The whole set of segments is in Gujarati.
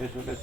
બેસો બેસ.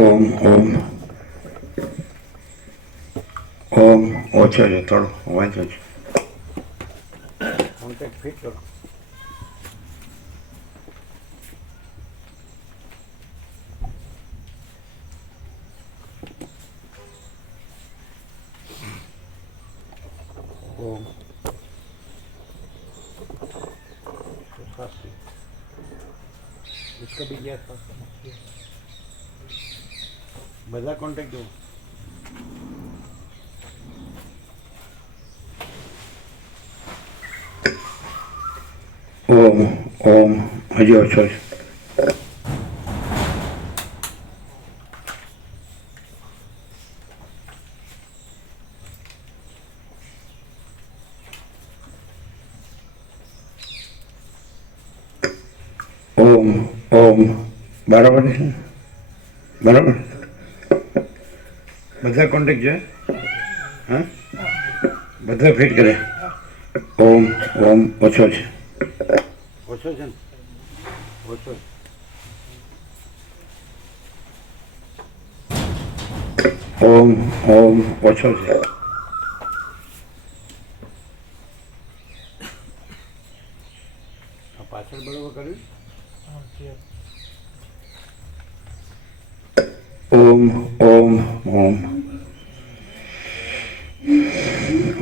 ઓમ ઓમ ઓમ ઓછો છે થોડો વાંચો છે. કોન્ટેક્ટ ફિટ કરો. ઓમ इसका भी गैस બધા કોન્ટેક્ટ દો. ઓમ ઓમ હજી ઓછો છે. ઓમ ઓમ બરાબર છે બરાબર. બધા કોન્ટેક્ટ છે હા બધા ફિટ કરે. ઓમ ઓમ ઓછો છે. ઓછો છે ને ઓછો. ઓમ ઓમ ઓછો છે. પાછળ બરોબર કર્યું. ઓમ ઓમ ઓમ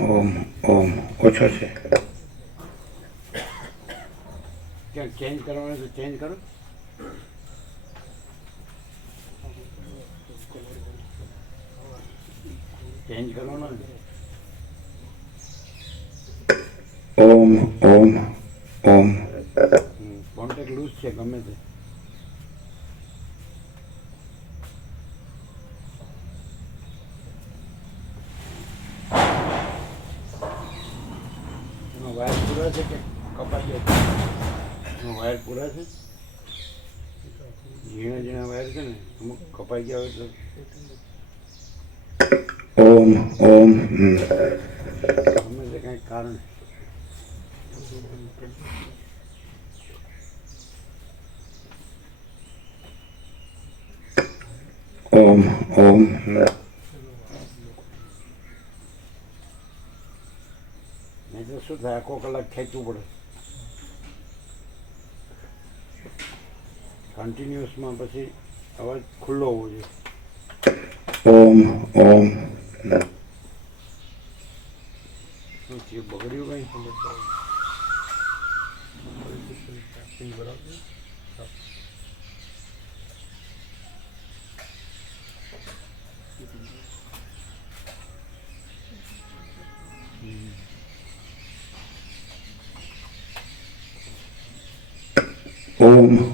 ઓમ ઓમ ઓછો છે. ક્યાંક ચેન્જ કરવાનું તો ચેન્જ કરો. ચેન્જ કરવાનો ને. ઓમ ઓમ ઓમ કોન્ટેક્ટ લૂઝ છે ગમે તે. એમાં વાયર પૂરા છે કે કપાઈ જાય. એમાં વાયર પૂરા છે. ઝીણા ઝીણા વાયર છે ને અમુક કપાઈ ગયા હોય તો. ઓમ ઓમ ગમે તે કંઈક કારણ. ઓમ ઓમ નહીં તો શું થાય આખો કલાક ખેંચવું પડે. કન્ટિન્યુઅસમાં પછી અવાજ ખુલ્લો હોવો જોઈએ. ઓમ ઓમ શું થયું બગડ્યું કંઈ. ઓમ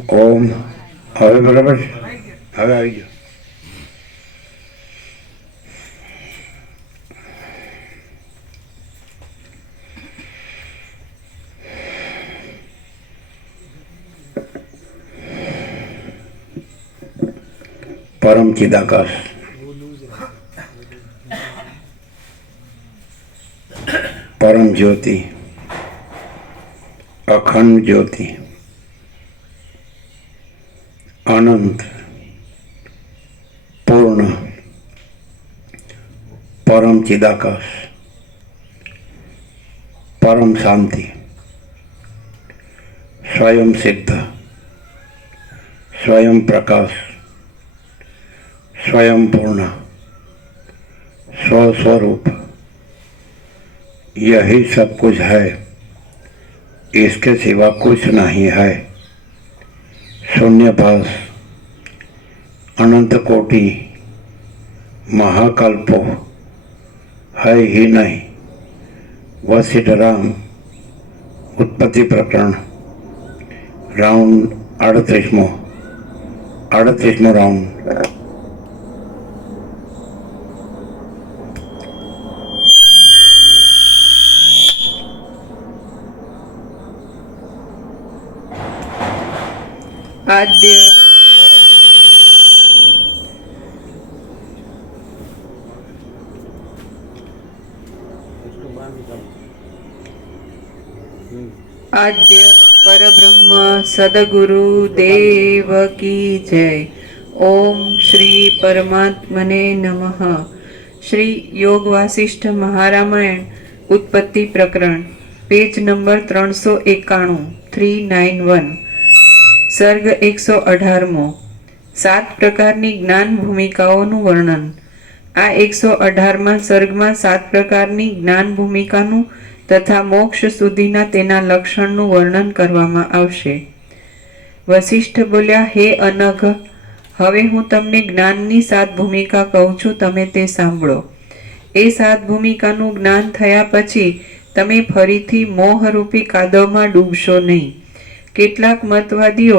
ઓમ. હવે બરાબર છે? હવે આવી ગયો. પરમ ચિદાકાશ, પરમ જ્યોતિ, અખંડ જ્યોતિ, અનંત, પૂર્ણ, પરમ ચિદાકાશ, પરમ શાંતિ, સ્વયં સિદ્ધ, स्वयं प्रकाश, स्वयं पूर्ण, स्वस्वरूप, यही सब कुछ है, इसके सिवा कुछ नहीं है। शून्यभास, अनंत कोटि, महाकल्पो है ही नहीं। वशिष्ठ राम उत्पत्ति प्रकरण राउंड 38मो राउंड। आद्य आद्य परब्रह्म सदगुरु देव की जय। ओम श्री परमात्मने नमः। श्री योग वासिष्ठ महारामायण उत्पत्ति प्रकरण पेज नंबर 391 391 सर्ग 118मो 7 प्रकारनी ज्ञान भूमिकाओનું વર્ણન। આ 118માં સર્ગમાં 7 પ્રકારની જ્ઞાન ભૂમિકાનું તથા મોક્ષ સુધીના તેના લક્ષણનું વર્ણન કરવામાં આવશે। વશિષ્ઠ બોલ્યા, હે અનઘ, હવે હું તમને જ્ઞાનની 7 ભૂમિકા કહું છું, તમે તે સાંભળો। એ 7 ભૂમિકાનું જ્ઞાન થયા પછી તમે ફરીથી મોહરૂપી કાદવમાં ડૂબશો નહીં। કેટલાક મતવાદીઓ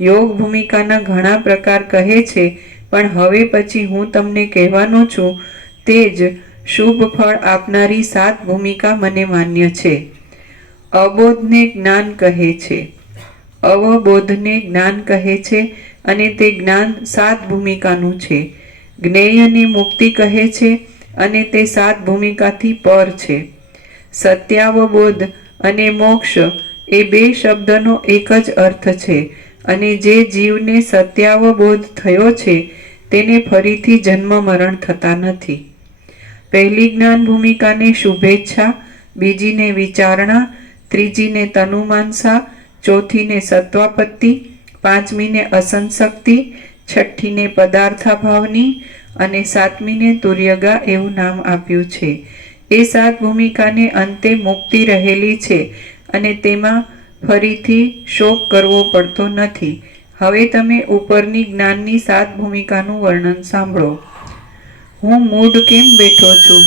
યોગ ભૂમિકાના ઘણા પ્રકાર કહે છે, પણ હવે પછી હું તમને કહેવાનો છું તે જ શુભ ફળ આપનારી 7 ભૂમિકા મને માન્ય છે। અબોધને જ્ઞાન કહે છે, અવબોધને જ્ઞાન કહે છે, અને તે જ્ઞાન 7 ભૂમિકાનું છે। જ્ઞેયને મુક્તિ કહે છે, અને તે 7 ભૂમિકાથી પર છે। સત્યાવબોધ અને મોક્ષ એ 2 શબ્દનો એક જ અર્થ છે, અને જે જીવને સત્યાવબોધ થયો છે તેને ફરીથી જન્મ મરણ થતા નથી। પહેલી જ્ઞાન ભૂમિકાને શુભેચ્છા, બીજીને વિચારણા, ત્રીજીને તનુમાનસા, ચોથીને સત્વાપત્તિ, પાંચમીને અસંશક્તિ, છઠ્ઠીને પદાર્થાભાવની અને સાતમીને તુર્યગા એવું નામ આપ્યું છે। એ 7 ભૂમિકાને અંતે મુક્તિ રહેલી છે અને તેમાં ફરીથી શોક કરવો પડતો નથી। હવે તમે ઉપરની જ્ઞાનની 7 ભૂમિકાનું વર્ણન સાંભળો। હું મૂઢ કેમ બેઠો છું?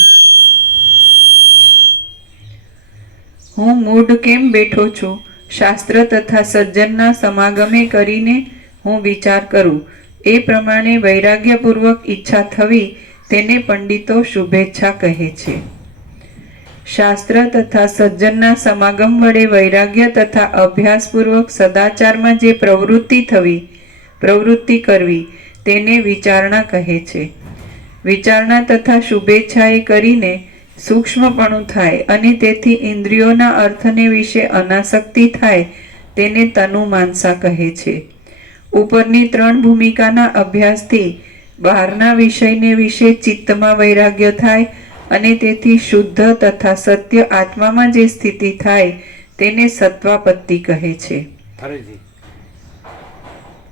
હું મૂઢ કેમ બેઠો છું? શાસ્ત્ર તથા સજ્જનના સમાગમે કરીને હું વિચાર કરું, એ પ્રમાણે વૈરાગ્યપૂર્વક ઈચ્છા થવી તેને પંડિતો શુભેચ્છા કહે છે। શાસ્ત્ર તથા સજ્જનના સમાગમ વડે વૈરાગ્ય તથા અભ્યાસપૂર્વક સદાચારમાં જે પ્રવૃત્તિ કરવી તેને વિચારણા કહે છે। વિચારણા તથા શુભેચ્છાએ કરીને સૂક્ષ્મપણું થાય અને તેથી ઇન્દ્રિયોના અર્થને વિશે અનાસક્તિ થાય તેને તનુમાનસા કહે છે। ઉપરની 3 ભૂમિકાના અભ્યાસથી બહારના વિષયને વિશે ચિત્તમાં વૈરાગ્ય થાય અને તેથી શુદ્ધ તથા સત્ય આત્મામાં જે સ્થિતિ થાય તેને સત્વાપત્તિ કહે છે।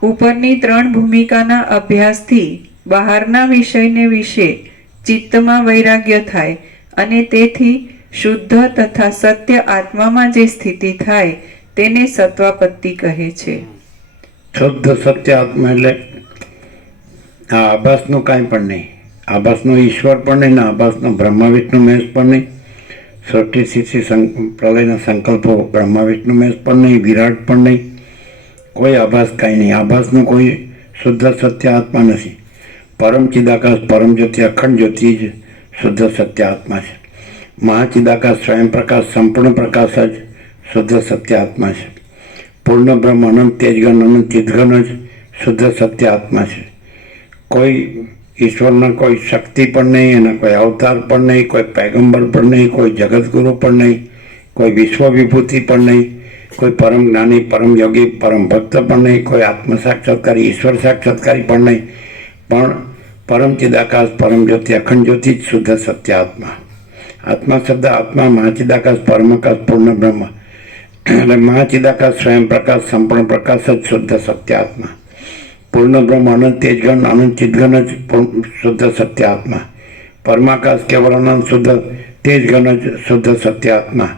ઉપરની 3 ભૂમિકાના અભ્યાસથી બહારના વિષયને વિશે ચિત્તમાં વૈરાગ્ય થાય અને તેથી શુદ્ધ તથા સત્ય આત્મામાં જે સ્થિતિ થાય તેને સત્વાપત્તિ કહે છે. શુદ્ધ સત્ય આત્મા એટલે આ આભાસનું કાંઈ પણ નહીં, આભાસનો ઈશ્વર પણ નહીં, ને આભાસનો બ્રહ્મા વિષ્ણુ મહેશ પણ નહીં, સૃષ્ટિ સ્થિતિ પ્રલયના સંકલ્પો બ્રહ્મા વિષ્ણુ મહેશ પણ નહીં, વિરાટ પણ નહીં, કોઈ આભાસ કાંઈ નહીં. આભાસનું કોઈ શુદ્ધ સત્ય આત્મા નથી. પરમ ચિદાકાશ પરમ જ્યોતિ અખંડ જ્યોતિ જ શુદ્ધ સત્ય આત્મા છે. મહાચિદાકાશ સ્વયં પ્રકાશ સંપૂર્ણ પ્રકાશ જ શુદ્ધ સત્ય આત્મા છે. પૂર્ણ બ્રહ્મ અનંત તેજગન અનંત ચિદઘન જ શુદ્ધ સત્ય આત્મા છે. કોઈ ઈશ્વરના કોઈ શક્તિ પણ નહીં, એના કોઈ અવતાર પણ નહીં, કોઈ પૈગંબર પણ નહીં, કોઈ જગતગુરુ પણ નહીં, કોઈ વિશ્વ વિભૂતિ પણ નહીં, કોઈ પરમ જ્ઞાની પરમ યોગી પરમ ભક્ત પણ નહીં, કોઈ આત્મ સાક્ષાત્કારી ઈશ્વર સાક્ષાત્કારી પણ નહીં, પણ પરમ ચિદાકાશ પરમ જ્યોતિ અખંડ જ્યોતિ જ શુદ્ધ સત્ય આત્મા. આત્મા શબ્દ આત્મા મહાચિદાકાશ પરમાકાશ પૂર્ણ બ્રહ્મ એટલે મહાચિદાકાશ સ્વયં પ્રકાશ સંપૂર્ણ પ્રકાશ જ શુદ્ધ સત્ય આત્મા. પૂર્ણ બ્રહ્મ અનંત તેજગન અનંત ચિદઘન જ શુદ્ધ સત્ય આત્મા. પરમાકાશ કેવળ અનંત શુદ્ધ તેજગન જ શુદ્ધ સત્ય આત્મા.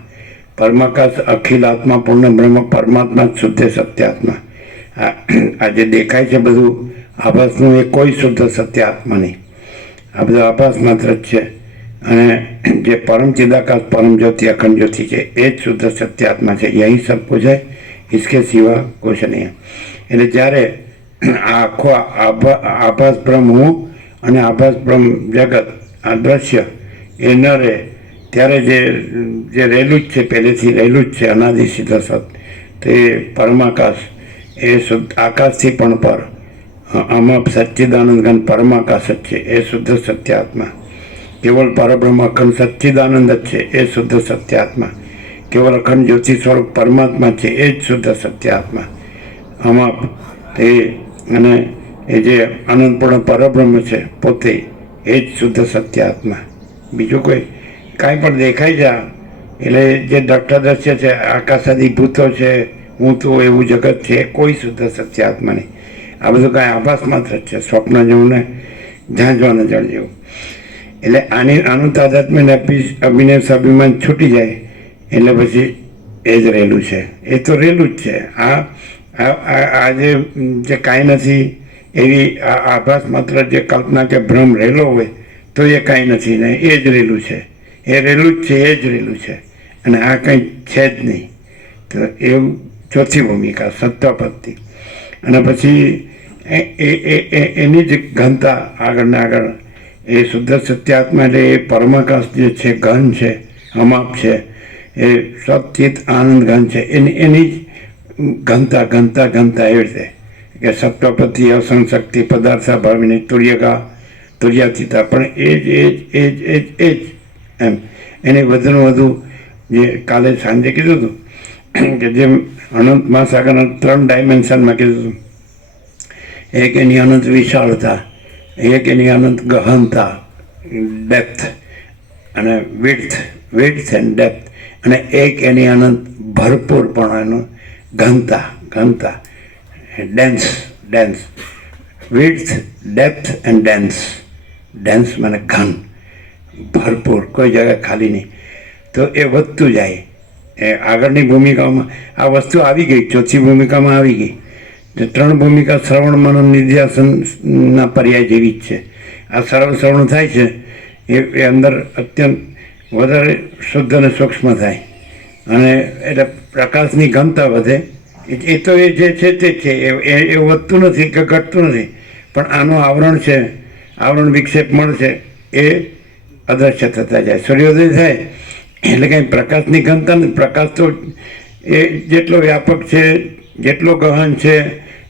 પરમાકાશ અખિલ આત્મા પૂર્ણ બ્રહ્મ પરમાત્મા જ શુદ્ધ સત્ય આત્મા. આ જે દેખાય છે બધું આભાસનું એ કોઈ શુદ્ધ સત્ય આત્મા નહીં. આ બધું આભાસ માત્ર જ છે. અને જે પરમ ચિદાકાશ પરમ જ્યોતિ અખંડ જ્યોતિ છે એ જ શુદ્ધ સત્ય આત્મા છે. યહી સબ કુછ है, इसके सिवा कुछ नहीं. એટલે જ્યારે આ આખો આભાસ બ્રહ્મ હું અને આભાસ બ્રહ્મ જગત આ દ્રશ્ય એ ન રહે ત્યારે જે રહેલું જ છે, પહેલેથી રહેલું જ છે અનાદિ સિદ્ધ સત, તે પરમાકાશ એ શુદ્ધ આકાશથી પણ પર આમાં સચ્ચિદાનંદ ઘન પરમાકાશ જ છે એ શુદ્ધ સત્ય આત્મા. કેવળ પરબ્રહ્મ અખંડ સચ્ચિદાનંદ જ છે એ શુદ્ધ સત્ય આત્મા. કેવળ અખંડ જ્યોતિ સ્વરૂપ પરમાત્મા છે એ જ શુદ્ધ સત્ય આત્મા. આમાં તે અને એ જે અનંતપૂર્ણ પરબ્રહ્મ છે પોતે એ જ શુદ્ધ સત્ય આત્મા. બીજું કોઈ કાંઈ પણ દેખાય છે એટલે જે દ્રષ્ટા દ્રશ્ય છે, આકાશાદી ભૂતો છે, હું તો એવું જગત છે, એ કોઈ શુદ્ધ સત્ય આત્મા નહીં. આ બધું કાંઈ આભાસ માત્ર જ છે, સ્વપ્ન જેવું ને ઝાંઝવાના જળ જેવું. એટલે આનું તાદાત્મ્ય અભિનય સ્વાભિમાન છૂટી જાય એટલે પછી એ જ રહેલું છે, એ તો રહેલું જ છે. આ જે કાંઈ નથી એવી આભાસ માત્ર જે કલ્પના કે ભ્રમ રહેલો હોય તો એ કાંઈ નથી ને એ જ રહેલું છે, એ રહેલું જ છે, એ જ રહેલું છે. અને આ કંઈ છે જ નહીં. તો એવું ચોથી ભૂમિકા સત્વાપત્તિ. અને પછી એની જ ઘનતા આગળ ને આગળ એ શુદ્ધ સત્યાત્મા એટલે એ પરમાકાશ જે છે, ઘન છે, અમાપ છે, એ સચિત આનંદ ઘન છે, એની જ ઘનતા ઘનતા ઘનતા એવી રીતે કે સત્વપતિ અસંશક્તિ પદાર્થા ભાવીની તુર્યાતીતા પણ એ જ એમ એને વધુને વધુ જે કાલે સાંજે કીધું હતું કે જેમ અનંત મહાસાગરના 3 ડાયમેન્શનમાં કીધું હતું. એક એની અનંત વિશાળતા, એક એની અનંત ગહનતા ડેપ્થ અને વિડ્થ એન્ડ ડેપ્થ, અને એક એની અનંત ભરપૂર પણ એનું ઘનતા dense width depth and dense મને ઘન ભરપૂર, કોઈ જગ્યા ખાલી નહીં. તો એ વધતું જાય. એ આગળની ભૂમિકાઓમાં આ વસ્તુ આવી ગઈ, ચોથી ભૂમિકામાં આવી ગઈ. 3 ભૂમિકા શ્રવણ મનન નિધ્યાસનના પર્યાય જેવી જ છે. આ શ્રવણ થાય છે એ અંદર અત્યંત વધારે શુદ્ધ અને સૂક્ષ્મ થાય અને એટલે પ્રકાશની ઘનતા વધે. એ તો એ જે છે તે છે, એ વધતું નથી કે ઘટતું નથી, પણ આનું આવરણ છે, આવરણ વિક્ષેપ મળશે એ અદૃશ્ય થતા જાય. સૂર્યોદય થાય એટલે કંઈ પ્રકાશની ઘનતા નથી. પ્રકાશ તો એ જેટલો વ્યાપક છે, જેટલો ગહન છે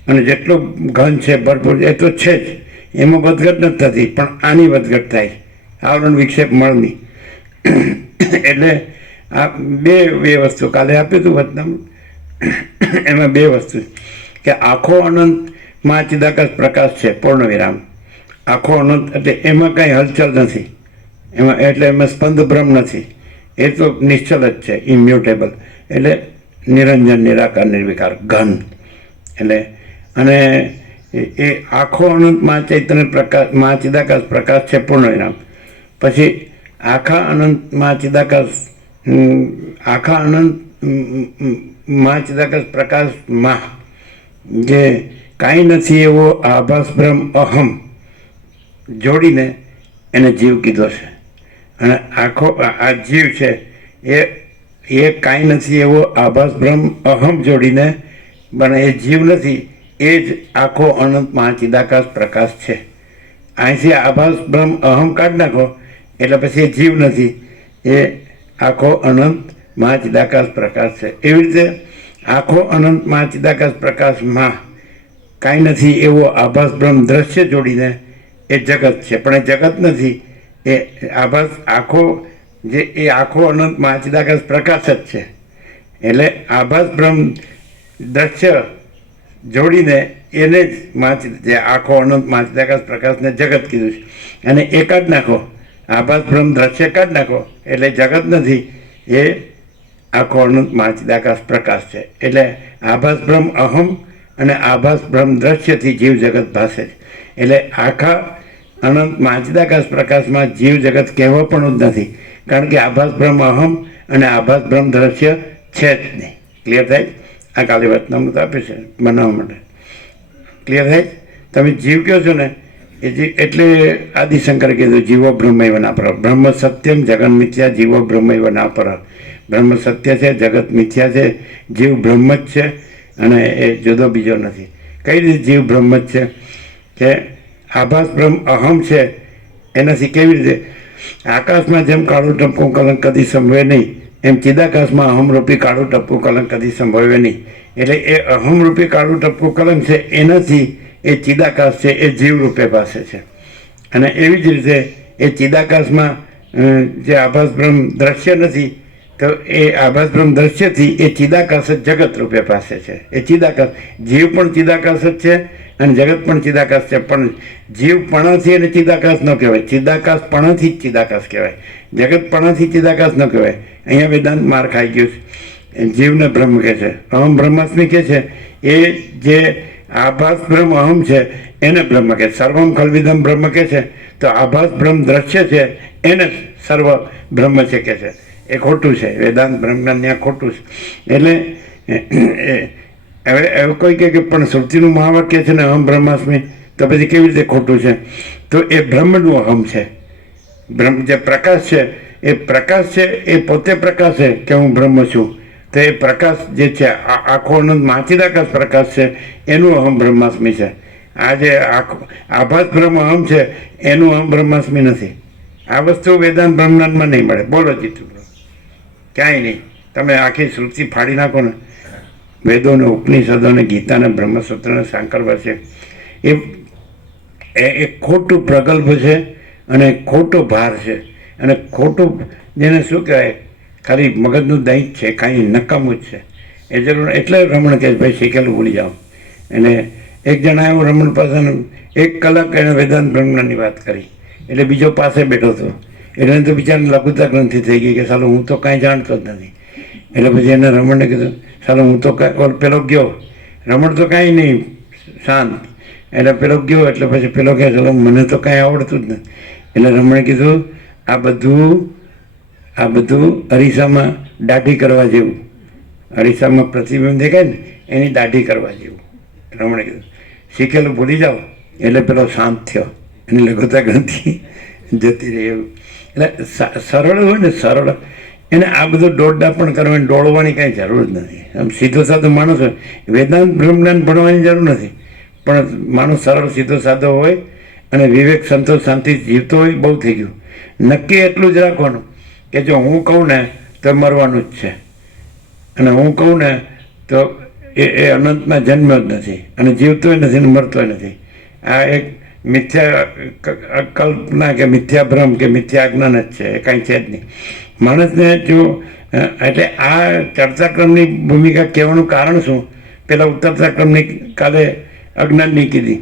અને જેટલો ઘન છે ભરપૂર, એ તો છે જ, એમાં વધઘટ નથી થતી, પણ આની વધઘટ થાય આવરણ વિક્ષેપ મળની. એટલે આ બે વસ્તુ કાલે આપ્યું હતું વતનામ, એમાં 2 વસ્તુ કે આખો અનંત મહાચિદાકાશ પ્રકાશ છે પૂર્ણ વિરામ. આખો અનંત એટલે એમાં કાંઈ હલચલ નથી, એટલે એમાં સ્પંદ ભ્રમ નથી, એ તો નિશ્ચલ જ છે, ઇમ્યુટેબલ. એટલે નિરંજન નિરાકાર નિર્વિકાર ઘન. એટલે અને એ આખો અનંત મહાચૈતન્ય પ્રકાશ મહાચિદાકાશ પ્રકાશ છે પૂર્ણ વિરામ. પછી આખા અનંત મહાચિદાકાશ આખા અનંત મા ચિદાકાશ પ્રકાશમાં જે કાંઈ નથી એવો આભાસ બ્રહ્મ અહમ જોડીને એને જીવ કીધો છે. અને આખો આ જીવ છે એ કાંઈ નથી એવો આભાસ બ્રહ્મ અહમ જોડીને પણ એ જીવ નથી, એ જ આખો અનંત મહાચિદાકાશ પ્રકાશ છે. અહીંથી આભાસ બ્રહ્મ અહમ કાઢી નાખો એટલે પછી એ જીવ નથી, એ આખો અનંત મહાચિદાકાશ પ્રકાશ છે. એવી રીતે આખો અનંત મહાચિદાકાશ પ્રકાશમાં કાંઈ નથી એવો આભાસ બ્રહ્મ દ્રશ્ય જોડીને એ જગત છે. પણ એ જગત નથી, એ આભાસ આખો જે એ આખો અનંત મહાચિદાકાશ પ્રકાશ જ છે. એટલે આભાસ બ્રહ્મ દ્રશ્ય જોડીને એને જ જે આખો અનંત મહાચિદાકાશ પ્રકાશને જગત કીધું છે. અને એ કાઢી નાખો, આભાસ બ્રહ્મ દ્રશ્ય કાઢી નાખો એટલે જગત નથી, એ આખો અનંત મહાચિદાકાશ પ્રકાશ છે. એટલે આભાસ બ્રહ્મ અહમ અને આભાસ બ્રહ્મ દ્રશ્યથી જીવ જગત ભાસે છે. એટલે આખા અનંત મહાચિદાકાશ પ્રકાશમાં જીવ જગત કહેવા પણ જ નથી, કારણ કે આભાસ બ્રહ્મ અહમ અને આભાસ બ્રહ્મ દ્રશ્ય છે જ નહીં. ક્લિયર થાય? આ કાલે વચનામૃત આપે છે બનાવવા માટે. ક્લિયર થાય? તમે જીવ કહો છો ને એ જીવ એટલે આદિશંકરે કીધું જીવો બ્રહ્મૈવ નાપર, બ્રહ્મ સત્યમ જગન મિથ્યા જીવો બ્રહ્મૈવ નાપર. બ્રહ્મ સત્ય છે, જગત મિથ્યા છે, જીવ બ્રહ્મ જ છે અને એ જુદો બીજો નથી. કઈ રીતે જીવ બ્રહ્મ જ છે? કે આભાસ બ્રહ્મ અહમ છે એનાથી કેવી રીતે આકાશમાં જેમ કાળું ટપકું કલંક કદી સંભવે નહીં, એમ ચિદાકાશમાં અહમરૂપી કાળું ટપકું કલંક કદી સંભવે નહીં. એટલે એ અહમરૂપી કાળું ટપકું કલંક છે એનાથી એ ચિદાકાશ છે એ જીવ રૂપે પાસે છે. અને એવી જ રીતે એ ચિદાકાશમાં જે આભાસ બ્રહ્મ દ્રશ્ય નથી, તો એ આભાસ બ્રહ્મ દ્રશ્યથી એ ચિદાકાશ જ જગત રૂપે પાસે છે. એ ચિદાકાશ જીવ પણ ચિદાકાશ જ છે અને જગત પણ ચિદાકાશ છે. પણ જીવપણાથી એને ચિદાકાશ ન કહેવાય, ચિદાકાશપણાથી જ ચિદાકાશ કહેવાય, જગતપણાથી ચિદાકાશ ન કહેવાય. અહીંયા વેદાંત માર ખાઈ ગયું છે. જીવને બ્રહ્મ કહે છે, અહમ બ્રહ્માસ્મિ કહે છે. એ જે આભાસ બ્રહ્મ અહમ છે એને બ્રહ્મ કહે. સર્વમ ખલ્વિદમ બ્રહ્મ કહે છે, તો આભાસ બ્રહ્મ દ્રશ્ય છે એને સર્વ બ્રહ્મ છે કહે છે. એ ખોટું છે, વેદાંત બ્રહ્મજ્ઞાન ત્યાં ખોટું છે. એટલે હવે એવું કોઈ કહે કે પણ શ્રુતિનું મહાવાક્ય છે ને અહમ બ્રહ્માસ્મિ, તો પછી કેવી રીતે ખોટું છે? તો એ બ્રહ્મનું અહમ છે. બ્રહ્મ જે પ્રકાશ છે એ પ્રકાશ છે, એ પોતે પ્રકાશ છે કે હું બ્રહ્મ છું. તો એ પ્રકાશ જે છે આખો અનંત મહાચિદાકાશ પ્રકાશ છે એનું અહમ બ્રહ્માસ્મિ છે. આ જે આખો આભાસ બ્રહ્મ અહમ છે એનું અહમ બ્રહ્માસ્મિ નથી. આ વસ્તુ વેદાંત બ્રહ્મજ્ઞાનમાં નહીં મળે. બોલો જીતુ, ક્યાંય નહીં. તમે આખી શ્રુતિ ફાડી નાખો ને, વેદોને ઉપનિષદોને ગીતાને બ્રહ્મસૂત્રને સાંકળવા છે, એ ખોટું પ્રગલ્ભ છે અને ખોટો ભાર છે. અને ખોટું જેને શું કહેવાય, ખાલી મગજનું દહીં જ છે, કાંઈ નકામું જ છે. એ જરૂર એટલે રમણ કહે ભાઈ શીખેલું ભૂલી જાઓ. અને એક જણા આવ્યો રમણ પાસે, 1 કલાક એણે વેદાંત બ્રહ્મજ્ઞાનની વાત કરી, એટલે બીજો પાસે બેઠો હતો. એટલે તો બિચારાને લઘુતા ગ્રંથિ થઈ ગઈ કે સાલો હું તો કાંઈ જાણતો જ નથી. એટલે પછી એને રમણને કીધું સાલો હું તો કાંઈ, પેલો ગયો, રમણ તો કાંઈ નહીં શાંત. એટલે પેલો ગયો એટલે પછી પેલો કહે ચાલો મને તો કાંઈ આવડતું જ નથી. એટલે રમણે કીધું આ બધું અરીસામાં દાઢી કરવા જેવું, અરીસામાં પ્રતિબિંબ દેખાય ને એની દાઢી કરવા જેવું. રમણે કીધું શીખેલું ભૂલી જાઓ. એટલે પેલો શાંત થયો, એની લઘુતા ગ્રંથિ જતી રહી. એવું એટલે સરળ હોય ને, સરળ એને આ બધું દોડડા પણ કરવાની, દોડવાની કાંઈ જરૂર જ નથી. આમ સીધો સાધો માણસ હોય, વેદાંત બ્રહ્મજ્ઞાન ભણવાની જરૂર નથી. પણ માણસ સરળ સીધો સાધો હોય અને વિવેક સંતોષ શાંતિ જીવતો હોય, બહુ થઈ ગયું. નક્કી એટલું જ રાખવાનું કે જો હું કહું ને તો મરવાનું જ છે, અને હું કહું ને તો એ અનંતમાં જન્મ્યો જ નથી અને જીવતોય નથી ને મરતોય નથી. આ એક મિથ્યા કલ્પના કે મિથ્યા ભ્રમ કે મિથ્યા અજ્ઞાન જ છે, એ કાંઈ છે જ નહીં. માણસને જો એટલે આ ચર્ચાક્રમની ભૂમિકા કહેવાનું કારણ શું? પેલા ઉતરતા ક્રમની કાલે અજ્ઞાનની કીધી.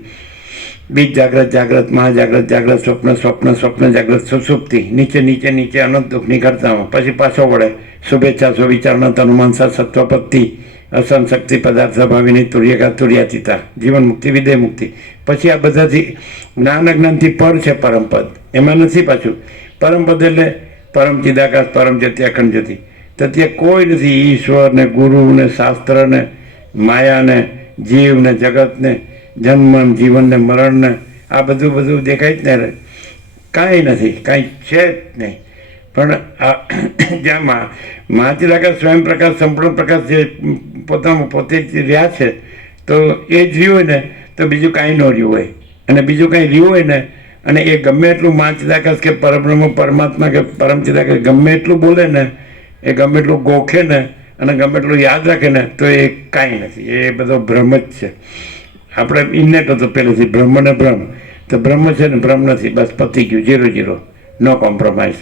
બીજ જાગ્રત, જાગ્રત, મહાજાગ્રત, જાગ્રત, સ્વપ્ન, સ્વપ્ન, સ્વપ્ન, જાગ્રત, સુષુપ્તિ, નીચે નીચે નીચે અનંત દુઃખની કરતામાં, પછી પાછો વળે શુભેચ્છા સ્વવિચારણા તનુમાનસા સત્વપત્તિ અસન શક્તિ પદાર્થ ભાવીની તુર્યકા તુર્યાતીતા જીવન મુક્તિ વિદેહ મુક્તિ. પછી આ બધાથી જ્ઞાન અજ્ઞાનથી પર છે પરમપદ, એમાં નથી. પાછું પરમપદ એટલે પરમ ચિદાકાશ, પરમ જ્યોતિ, અખંડ જ્યોતિ. તો ત્યાં કોઈ નથી. ઈશ્વર ને ગુરુ ને શાસ્ત્ર ને માયા ને જીવ ને જગત ને જન્મ ને જીવન ને મરણ ને આ બધું દેખાય જ ને, કાંઈ નથી, કાંઈ છે જ નહીં. પણ જ્યાં મહાચિદાકાશ સ્વયં પ્રકાશ સંપૂર્ણ પ્રકાશ જે પોતે જ રહ્યા છે, તો એ જ રહ્યું હોય ને તો બીજું કાંઈ ન રહ્યું હોય. અને બીજું કાંઈ રહ્યું હોય ને અને એ ગમે એટલું મહાચિદાકાશ કે પરબ્રહ્મ પરમાત્મા કે પરમચિદાકાશ ગમે એટલું બોલે ને, એ ગમે એટલું ગોખે ને અને ગમે એટલું યાદ રાખે ને, તો એ કાંઈ નથી. એ બધો ભ્રમ જ છે. આપણે ઇન્નેટ હતો પહેલેથી બ્રહ્મ ને બ્રહ્મ, તો બ્રહ્મ છે ને બ્રહ્મ નથી. બસ પતી ગયું, 0-0, નો કોમ્પ્રોમાઇઝ.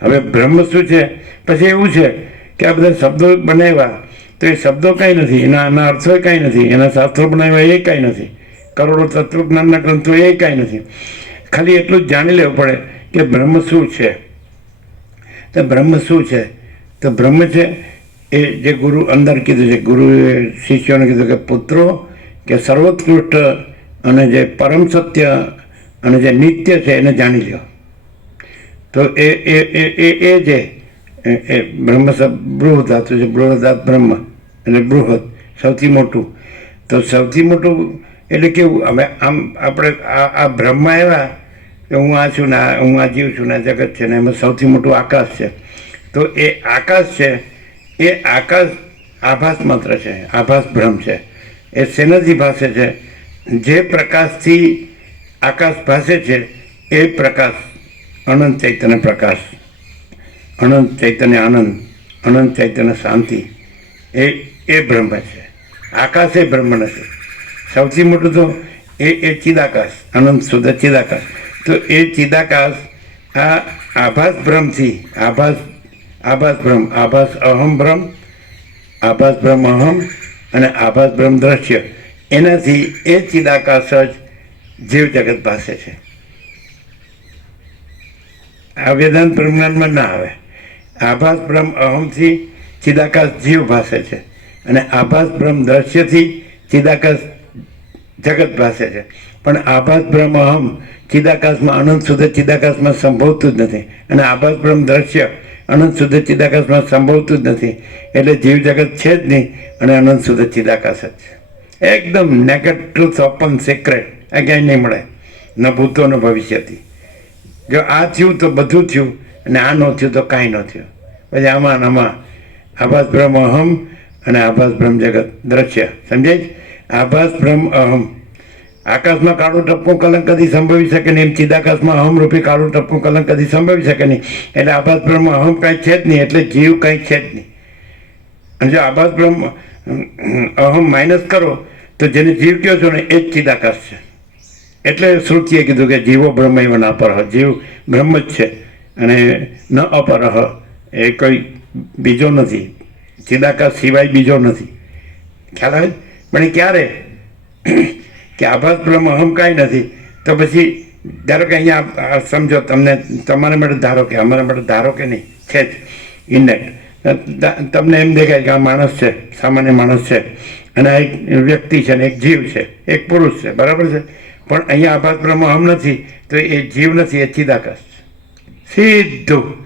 હવે બ્રહ્મ શું છે? પછી એવું છે કે આ બધા શબ્દો બનાવ્યા, તો એ શબ્દો કાંઈ નથી, એના અર્થો કાંઈ નથી, એના શાસ્ત્રો બનાવ્યા એ કાંઈ નથી, કરોડો તત્વજ્ઞાનના ગ્રંથો એ કાંઈ નથી. ખાલી એટલું જ જાણી લેવું પડે કે બ્રહ્મ શું છે. તો બ્રહ્મ શું છે? તો બ્રહ્મ છે એ જે ગુરુ અંદર કીધું છે, ગુરુએ શિષ્યોને કીધું કે પુત્રો કે સર્વોત્કૃષ્ટ અને જે પરમ સત્ય અને જે નિત્ય છે એને જાણી લો. તો એ જે બ્રહ્મ બૃહદ ધાતુ છે, બૃહદ બ્રહ્મ એટલે બૃહદ સૌથી મોટું. તો સૌથી મોટું એટલે કેવું? હવે આમ આપણે આ બ્રહ્મ આવ્યા કે હું આ છું ને હું આ જીવ છું ને જગત છે ને એમાં સૌથી મોટું આકાશ છે. તો એ આકાશ છે, એ આકાશ આભાસ માત્ર છે, આભાસ બ્રહ્મ છે. એ શેનાથી ભાસે છે? જે પ્રકાશથી આકાશ ભાસે છે એ પ્રકાશ અનંત ચૈતન્ય પ્રકાશ, અનંત ચૈતન્ય આનંદ, અનંત ચૈતન્ય શાંતિ, એ બ્રહ્મ છે. આકાશ એ બ્રહ્મ નથી. સૌથી મોટું તો એ ચિદાકાશ, અનંત શુદ્ધ ચિદાકાશ. તો એ ચિદાકાશ આ આભાસ બ્રહ્મથી, આભાસ બ્રહ્મ, આભાસ અહમ બ્રહ્મ, આભાસ બ્રહ્મ અહમ અને આભાસ બ્રહ્મ દ્રશ્ય, એનાથી એ ચિદાકાશ જ જીવ જગત પાસે છે. આ વેદાંત બ્રહ્માંડમાં ના આવે. આભાસ બ્રહ્મ અહમથી ચિદાકાશ જીવ ભાસે છે અને આભાસ બ્રહ્મ દ્રશ્યથી ચિદાકાશ જગત ભાસે છે. પણ આભાસ બ્રહ્મ અહમ ચિદાકાશમાં અનંત શુદ્ધ ચિદાકાશમાં સંભવતું જ નથી અને આભાસ બ્રહ્મ દ્રશ્ય અનંત શુદ્ધ ચિદાકાશમાં સંભવતું જ નથી. એટલે જીવ જગત છે જ નહીં અને અનંત શુદ્ધ ચિદાકાશ જ છે. એકદમ નેકેડ ટ્રુથ, ઓપન સિક્રેટ. આ ક્યાંય નહીં મળે, ન ભૂતો ન ભવિષ્યથી. જો આ થયું તો બધું થયું અને આ ન થયું તો કાંઈ ન થયું. પછી આમાં આભાસ બ્રહ્મ અહમ અને આભાસ બ્રહ્મ જગત દ્રશ્ય, સમજાય? આભાસ બ્રહ્મ અહમ. આકાશમાં કાળું ટપકું કલંક કદી સંભવી શકે નહીં, એમ ચિદાકાશમાં અહમ રૂપી કાળું ટપકું કલંક કદી સંભવી શકે નહીં. એટલે આભાસ બ્રહ્મ અહમ કાંઈ છે જ નહીં, એટલે જીવ કાંઈ છે જ નહીં. અને જો આભાસ બ્રહ્મ અહમ માઇનસ કરો તો જેને જીવ કહો છો ને એ જ ચિદાકાશ છે. એટલે શ્રુતિએ કીધું કે જીવો બ્રહ્મ એવ ન અપરહ, જીવ બ્રહ્મ જ છે અને ન અપરહ એ કોઈ બીજો નથી, ચિદાકાશ સિવાય બીજો નથી. ખ્યાલ આવે? પણ એ ક્યારે કે આભાસ બ્રહ્મ અહમ કાંઈ નથી. તો પછી ધારો કે અહીંયા સમજો, તમારા માટે ધારો કે અમારા માટે ધારો કે નહીં, છે જ ઇન્નેટ. તમને એમ દેખાય કે આ માણસ છે, સામાન્ય માણસ છે અને આ એક વ્યક્તિ છે ને એક જીવ છે, એક પુરુષ છે, બરાબર છે. પણ અહીંયા આભાસ બ્રહ્મ અહમ નથી તો એ જીવ નથી, એ ચિદાકાશ છે સીધું.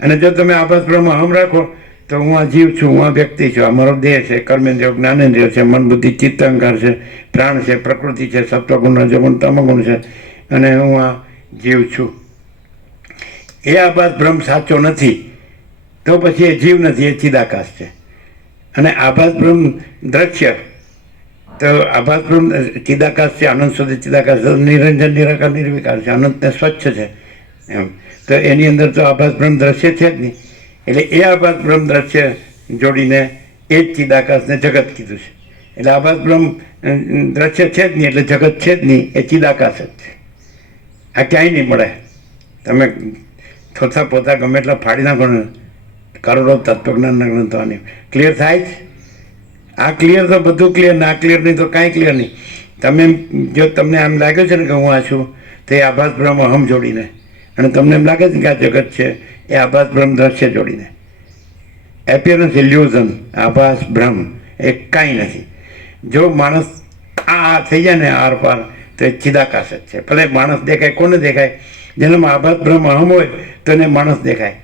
અને જો તમે આભાસ બ્રહ્મ અહમ રાખો તો હું આ જીવ છું, હું આ વ્યક્તિ છું, આ મારો દેહ છે, કર્મેન્દ્રિયો જ્ઞાનેન્દ્રિયો છે, મન બુદ્ધિ ચિત્ત અહંકાર છે, પ્રાણ છે, પ્રકૃતિ છે, સત્વગુણ રજોગુણ તમગુણ છે અને હું આ જીવ છું. એ આભાસ બ્રહ્મ સાચો નથી તો પછી એ જીવ નથી, એ ચિદાકાશ છે. અને આભાસ બ્રહ્મ દ્રશ્ય, તો આભાસ બ્રહ્મ ચિદાકાશ છે, આનંદ સુધી ચિદાકાશ, નિરંજન નિરાકાર નિર્વિકાર છે, અનંતને સ્વચ્છ છે એમ. તો એની અંદર તો આભાસ બ્રહ્મ દ્રશ્ય છે જ નહીં. એટલે એ આભાસ બ્રહ્મ દ્રશ્ય જોડીને એ જ ચિદાકાશને જગત કીધું છે. એટલે આભાસ બ્રહ્મ દ્રશ્ય છે જ નહીં એટલે જગત છે જ નહીં, એ ચિદાકાશ જ છે. આ ક્યાંય નહીં મળે. તમે થોથા પોતા ગમે એટલા ફાડી નાખો ને, કરોડો તત્વજ્ઞાનના ગ્રંથો આની ક્લિયર થાય જ. આ ક્લિયર તો બધું ક્લિયર ને આ ક્લિયર નહીં તો કાંઈ ક્લિયર નહીં. તમે જો તમને આમ લાગે છે ને કે હું આ છું, તો એ આભાસ બ્રહ્મ અહમ જોડીને, અને તમને એમ લાગે છે કે આ જગત છે, એ આભાસ બ્રહ્મ દ્રશ્ય જોડીને. એપિયરન્સ ઇલ્યુઝન, આભાસ બ્રહ્મ એ કાંઈ નથી. જો માણસ આ થઈ જાય ને આર પાર, તો એ ચિદાકાશ જ છે. ભલે માણસ દેખાય, કોને દેખાય? જેનામાં આભાસ બ્રહ્મ અહમ હોય તો એને માણસ દેખાય.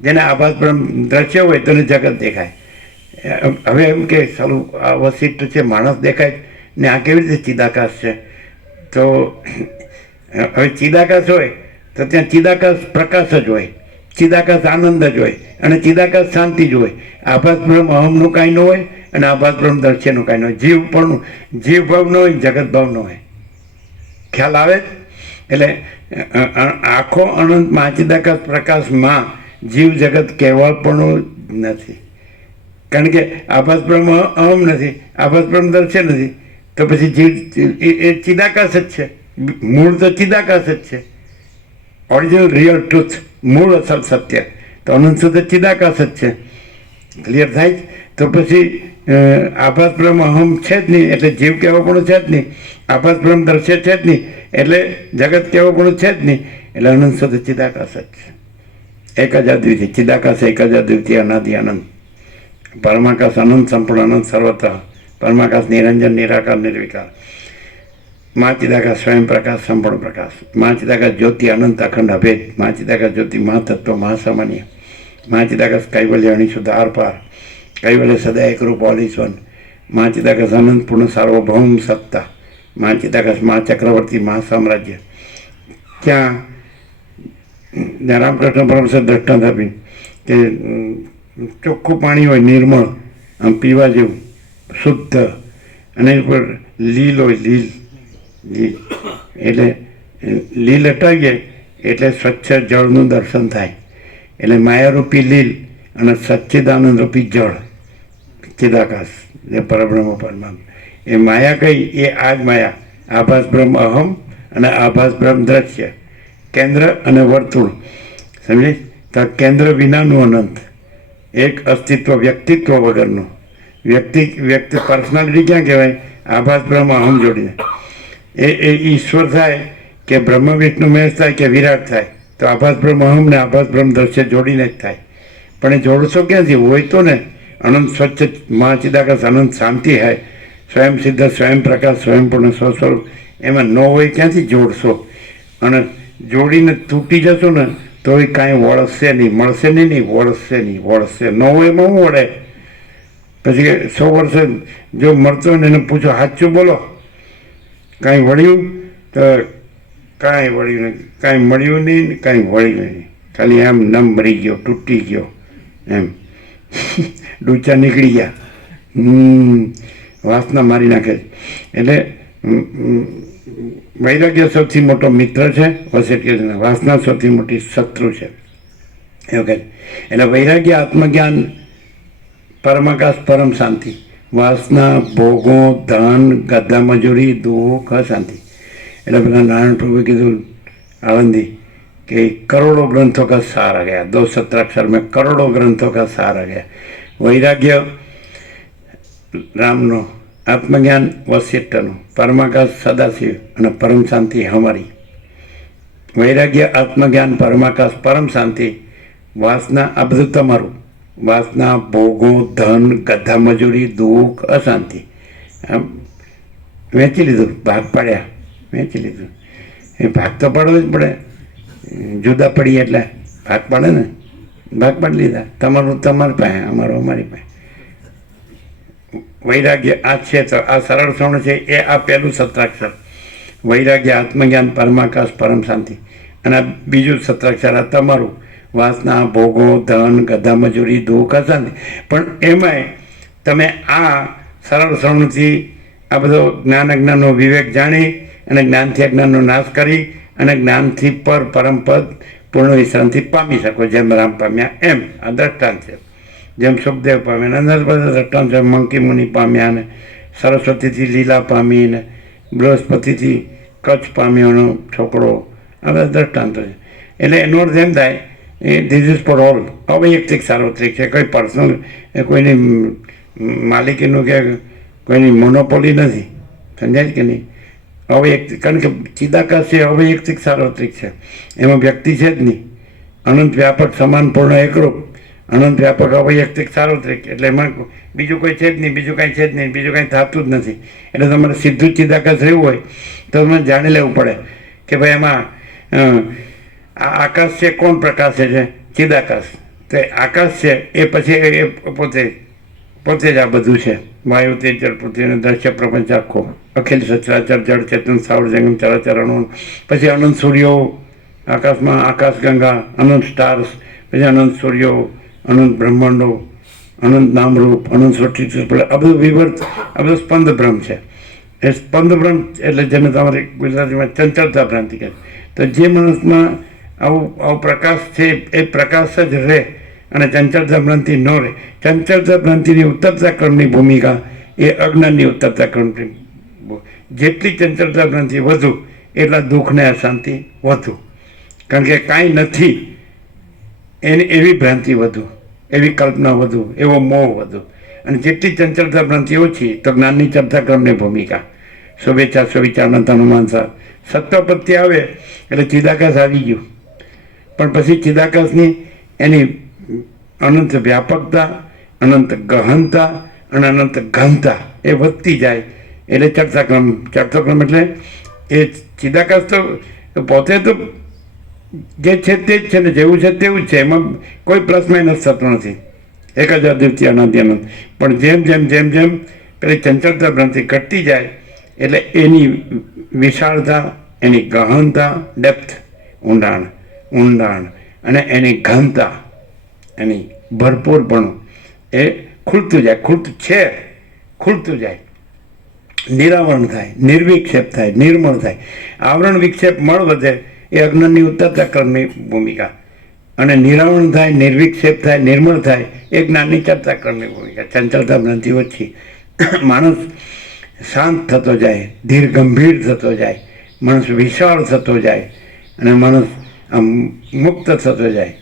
જેને આભાસ બ્રહ્મ દ્રશ્ય હોય તો એને જગત દેખાય. હવે એમ કે સારું આ વશિષ્ઠ છે, માણસ દેખાય ને આ કેવી રીતે ચિદાકાશ છે? તો હવે ચિદાકાશ હોય તો ત્યાં ચિદાકાશ પ્રકાશ જ હોય, ચિદાકાશ આનંદ જ હોય અને ચિદાકાશ શાંતિ જ હોય. આભાસ બ્રહ્મ અહમનું કાંઈ ન હોય અને આભાસ બ્રહ્મ દ્રશ્યનું કાંઈ ન હોય. જીવ પણ જીવ ભાવ ન હોય, જગત ભાવ ન હોય. ખ્યાલ આવે? એટલે આખો અનંતમાં ચિદાકાશ પ્રકાશમાં જીવ જગત કહેવાપણું નથી, કારણ કે આભાસ બ્રહ્મ અહમ નથી, આભાસ બ્રહ્મ દ્રશ્ય નથી, તો પછી જીવ એ ચિદાકાશ જ છે. મૂળ તો ચિદાકાશ જ છે, ઓરિજિનલ રિયલ ટ્રુથ, મૂળ અસલ સત્ય તો અનંત શુદ્ધ ચિદાકાશ જ છે. ક્લિયર થાય? તો પછી આભાસ બ્રહ્મ અહમ છે જ નહીં એટલે જીવ કહેવાપણું છે જ નહીં, આભાસ બ્રહ્મ દ્રશ્ય છે જ નહીં એટલે જગત કહેવાપણું છે જ નહીં, એટલે અનંત શુદ્ધ ચિદાકાશ જ છે. એક જ અદ્વિતીય ચિદાકાશ, એક જ અદ્વિતીય અનાદિ અનંત પરમાકાશ, અનંત સંપૂર્ણ અનંત સર્વતઃ પરમાકાશ, નિરંજન નિરાકાર નિર્વિકાર. મા ચિદાકાશ સ્વયં પ્રકાશ, સંપૂર્ણ પ્રકાશ. મા ચિદાકાશ જ્યોતિ અનંત અખંડ અભેદ. મા ચિદાકાશ જ્યોતિ મહાતત્વ મહાસામાન્ય. મા ચિદાકાશ કૈવલ્ય અણિશુદ્ધ આર પાર. કૈવલ્ય સદા એકરૂપ ઓલ ઇઝ વન. મા ચિદાકાશ અનંત પૂર્ણ સાર્વભૌમ સત્તા. મા ચિદાકાશ મા ચક્રવર્તી મહાસામ્રાજ્ય. ત્યાં રામકૃષ્ણ પરમહંસે દ્રષ્ટાંત આપી કે ચોખ્ખું પાણી હોય, નિર્મળ, આમ પીવા જેવું શુદ્ધ, અને એની ઉપર લીલ હોય, લીલ લીલ એટલે લીલ હટાવીએ એટલે સ્વચ્છ જળનું દર્શન થાય. એટલે માયારૂપી લીલ અને સચ્ચિદાનંદ રૂપી જળ ચિદાકાશ જે પરબ્રહ્મ પરમાત્મા. એ માયા કઈ? એ આ જ માયા, આભાસ બ્રહ્મ અહમ અને આભાસ બ્રહ્મ દ્રશ્ય, કેન્દ્ર અને વર્તુળ. સમજે? તો કેન્દ્ર વિનાનું અનંત, એક અસ્તિત્વ વ્યક્તિત્વ વગરનું. વ્યક્તિ પર્સનાલિટી ક્યાં કહેવાય? આભાસ બ્રહ્મ અહમ જોડીને. એ ઈશ્વર થાય કે બ્રહ્મ વિષ્ણુ મહેશ થાય કે વિરાટ થાય, તો આભાસ બ્રહ્મ અહમ ને આભાસ બ્રહ્મ દ્રશ્ય જોડીને જ થાય. પણ એ જોડશો ક્યાંથી? હોય તો ને અનંત સ્વચ્છ મહાચિદાકાશ અનંત શાંતિ હોય, સ્વયં સિદ્ધ સ્વયં પ્રકાશ સ્વયંપૂર્ણ સ્વસ્વરૂપ, એમાં ન હોય ક્યાંથી જોડશો? અને જોડીને તૂટી જશો ને તો એ કાંઈ વળશે નહીં, મળશે નહીં, વળશે નહીં, વળશે ન હોય એમાં શું વળે? પછી 100 વર્ષે જો મળતો હોય ને એને પૂછો સાચું બોલો, કાંઈ વળ્યું? તો કાંઈ વળ્યું નહીં, કાંઈ મળ્યું નહીં, કાંઈ વળ્યું નહીં, ખાલી એમ નમ મરી ગયો, તૂટી ગયો, એમ ડૂચા નીકળી ગયા, વાસના મારી નાખે છે. એટલે વૈરાગ્ય સૌથી મોટો મિત્ર છે, વશિષ્ઠ વાસના સૌથી મોટી શત્રુ છે એવું કહે. એટલે વૈરાગ્ય આત્મજ્ઞાન પરમાકાશ પરમ શાંતિ. વાસના ભોગો ધન ગધા મજૂરી દુઃખ અશાંતિ. એટલે પેલા નારાયણ પ્રભુએ કીધું આળંદી કે કરોડો ગ્રંથો કા સાર आ गया, 217 अक्षर में करोड़ों ग्रंथों का सार आ गया. વૈરાગ્ય રામનો, આત્મજ્ઞાન વશિષ્ઠનું, પરમાકાશ સદાશિવ અને પરમ શાંતિ અમારી. વૈરાગ્ય આત્મજ્ઞાન પરમાકાશ પરમ શાંતિ, વાસના આ બધું તમારું. વાસના ભોગો ધન ગધા મજૂરી દુઃખ અશાંતિ આમ વેચી લીધું, ભાગ પાડ્યા, વેચી લીધું. એ ભાગ તો પાડવો જ પડે, જુદા પડીએ એટલે ભાગ પાડે ને, ભાગ પાડી લીધા. તમારું તમારી પાસે, અમારું અમારી પાસે. વૈરાગ્ય આ છે તો આ સરળ શ્રવણ છે એ આ પહેલું સત્રાક્ષર વૈરાગ્ય આત્મજ્ઞાન પરમાકાશ પરમ શાંતિ, અને આ બીજું સત્રાક્ષર આ તમારું વાસના ભોગો ધન ગધા મજૂરી દુઃખ અશાંતિ. પણ એમાંય તમે આ સરળ શ્રવણથી આ બધો જ્ઞાન અજ્ઞાનનો વિવેક જાણી અને જ્ઞાનથી અજ્ઞાનનો નાશ કરી અને જ્ઞાનથી પરમપદ પૂર્ણ વિશ્રાંતિ પામી શકો, જેમ રામ પામ્યા એમ. આ દ્રષ્ટાંત છે. જેમ સુખદેવ પામ્યા, અંદર બધા દ્રષ્ટાંત છે. મંકી મુનિ પામ્યા ને સરસ્વતીથી લીલા પામીને બૃહસ્પતિથી કચ્છ પામ્યોનો છોકરો, આ બધા દ્રષ્ટાંતો છે. એટલે એનો અર્થ એમ થાય ધીસ ઇઝ ફોર ઓલ. અવૈયક્તિક સાર્વત્રિક છે, કોઈ પર્સનલ કોઈની માલિકીનું કે કોઈની મોનોપોલી નથી. સમજાય કે નહીં? અવૈયક્તિક, કારણ કે ચિદાકાશ છે અવૈયક્તિક સાર્વત્રિક છે, એમાં વ્યક્તિ છે જ નહીં. અનંત વ્યાપક સમાન પૂર્ણ એકરૂપ, અનંત વ્યાપક અવૈયક્તિક સાર્વત્રિક, એટલે એમાં બીજું કોઈ છે જ નહીં, બીજું કાંઈ છે જ નહીં, બીજું કાંઈ થતું જ નથી. એટલે તમારે સીધું ચિદાકાશ રહેવું હોય તો તમારે જાણી લેવું પડે કે ભાઈ એમાં આ આકાશ છે, કોણ પ્રકાશે છે? ચિદાકાશ. તો આકાશ છે એ પછી એ પોતે પોતે જ આ બધું છે. વાયુ તેજ જળ પૃથ્વીનું દ્રશ્ય પ્રપંચ આખો અખિલ સચરાચર જળ ચેતન સાવર જંગમ ચરાચર અનંત, પછી અનંત સૂર્યો આકાશમાં, આકાશ ગંગા, અનંત સ્ટાર્સ, પછી અનંત સૂર્યો, અનંત બ્રહ્માંડો, અનંત નામરૂપ, અનંત સૃષ્ટિ, આ બધું વિવર્ત, આ બધું સ્પંદ બ્રહ્મ છે. એ સ્પંદ બ્રહ્મ એટલે જેને તમારી ગુજરાતીમાં ચંચળતા ભ્રાંતિ કહે. તો જે માણસમાં આવો પ્રકાશ છે એ પ્રકાશ જ રહે અને ચંચળતા ભ્રાંતિ ન રહે. ચંચળતા ભ્રાંતિની ઉત્તરતા ક્રમની ભૂમિકા એ અજ્ઞાનની ઉત્તરતા ક્રમની. જેટલી ચંચળતા ભ્રાંતિ વધુ એટલા દુઃખને અશાંતિ વધુ, કારણ કે કાંઈ નથી એની એવી ભ્રાંતિ વધુ, એવી કલ્પના વધુ, એવો મોહ વધુ. અને જેટલી ચંચળતા ભ્રાંતિ ઓછી તો જ્ઞાનની ચર્ચા ક્રમની ભૂમિકા. શુભેચ્છા સુવિચારના તનુમાનસા સત્વપત્તિ આવે એટલે ચિદાકાશ આવી ગયું, પણ પછી ચિદાકાશની એની અનંત વ્યાપકતા, અનંત ગહનતા અને અનંત ઘનતા એ વધતી જાય એટલે ચર્ચાક્રમ. ચર્ચાક્રમ એટલે એ ચિદાકાશ તો પોતે તો જે છે તે જ છે ને, જેવું છે તેવું જ છે, એમાં કોઈ પ્લસ માઇનસ થતું નથી, એક જ અદ્વિતીય અનાદિ અનંત. પણ જેમ જેમ જેમ જેમ પેલી ચંચળતા ભ્રાંતિ ઘટતી જાય એટલે એની વિશાળતા, એની ગહનતા, ડેપ્થ, ઊંડાણ અને એની ઘનતા, એની ભરપૂરપણું એ ખુલતું જાય, ખુલતું જાય, નિરાવરણ થાય, નિર્વિક્ષેપ થાય, નિર્મળ થાય. આવરણ વિક્ષેપ મળ વધે એ અજ્ઞાનની ઉત્તરતા ક્રમની ભૂમિકા, અને નિરાવરણ થાય, નિર્વિક્ષેપ થાય, નિર્મળ થાય એ જ્ઞાનની ચર્ચા ક્રમની ભૂમિકા. ચંચળતા ભ્રાંતિ ઓછી, માણસ શાંત થતો જાય, ધીર ગંભીર થતો જાય, માણસ વિશાળ થતો જાય અને માણસ આમ મુક્ત થતો જાય.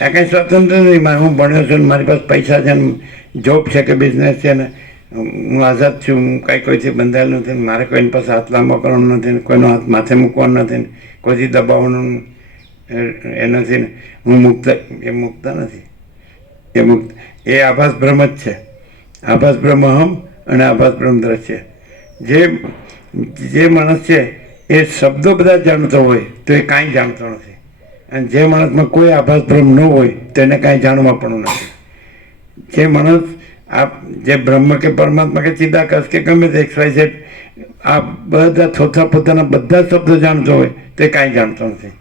આ કંઈ સ્વતંત્ર નથી. હું ભણ્યો છું, મારી પાસે પૈસા છે ને, જોબ છે કે બિઝનેસ છે ને, હું આઝાદ છું, હું કાંઈ કોઈથી બંધાયેલું નથી, મારે કોઈની પાસે હાથ લાંબો કરવાનો નથી, કોઈનો હાથ માથે મૂકવાનો નથી, કોઈથી દબાવવાનું એ નથી ને, હું મુક્ત. એ મુક્ત નથી, એ મુક્ત એ આભાસ બ્રહ્મ જ છે. આભાસ બ્રહ્મ અહમ અને આભાસ બ્રહ્મ દ્રશ્ય. જે માણસ છે એ શબ્દો બધા જાણતો હોય તો એ કાંઈ જાણતો નથી, અને જે માણસમાં કોઈ આભાસ બ્રહ્મ ન હોય તો એને કાંઈ જાણવા પણ નથી. જે માણસ જે બ્રહ્મ કે પરમાત્મા કે ચિદાકાશ કે ગમે તે XYZ આ બધા થોથા પોતાના બધા શબ્દો જાણતો હોય તો એ કાંઈ જાણતો નથી.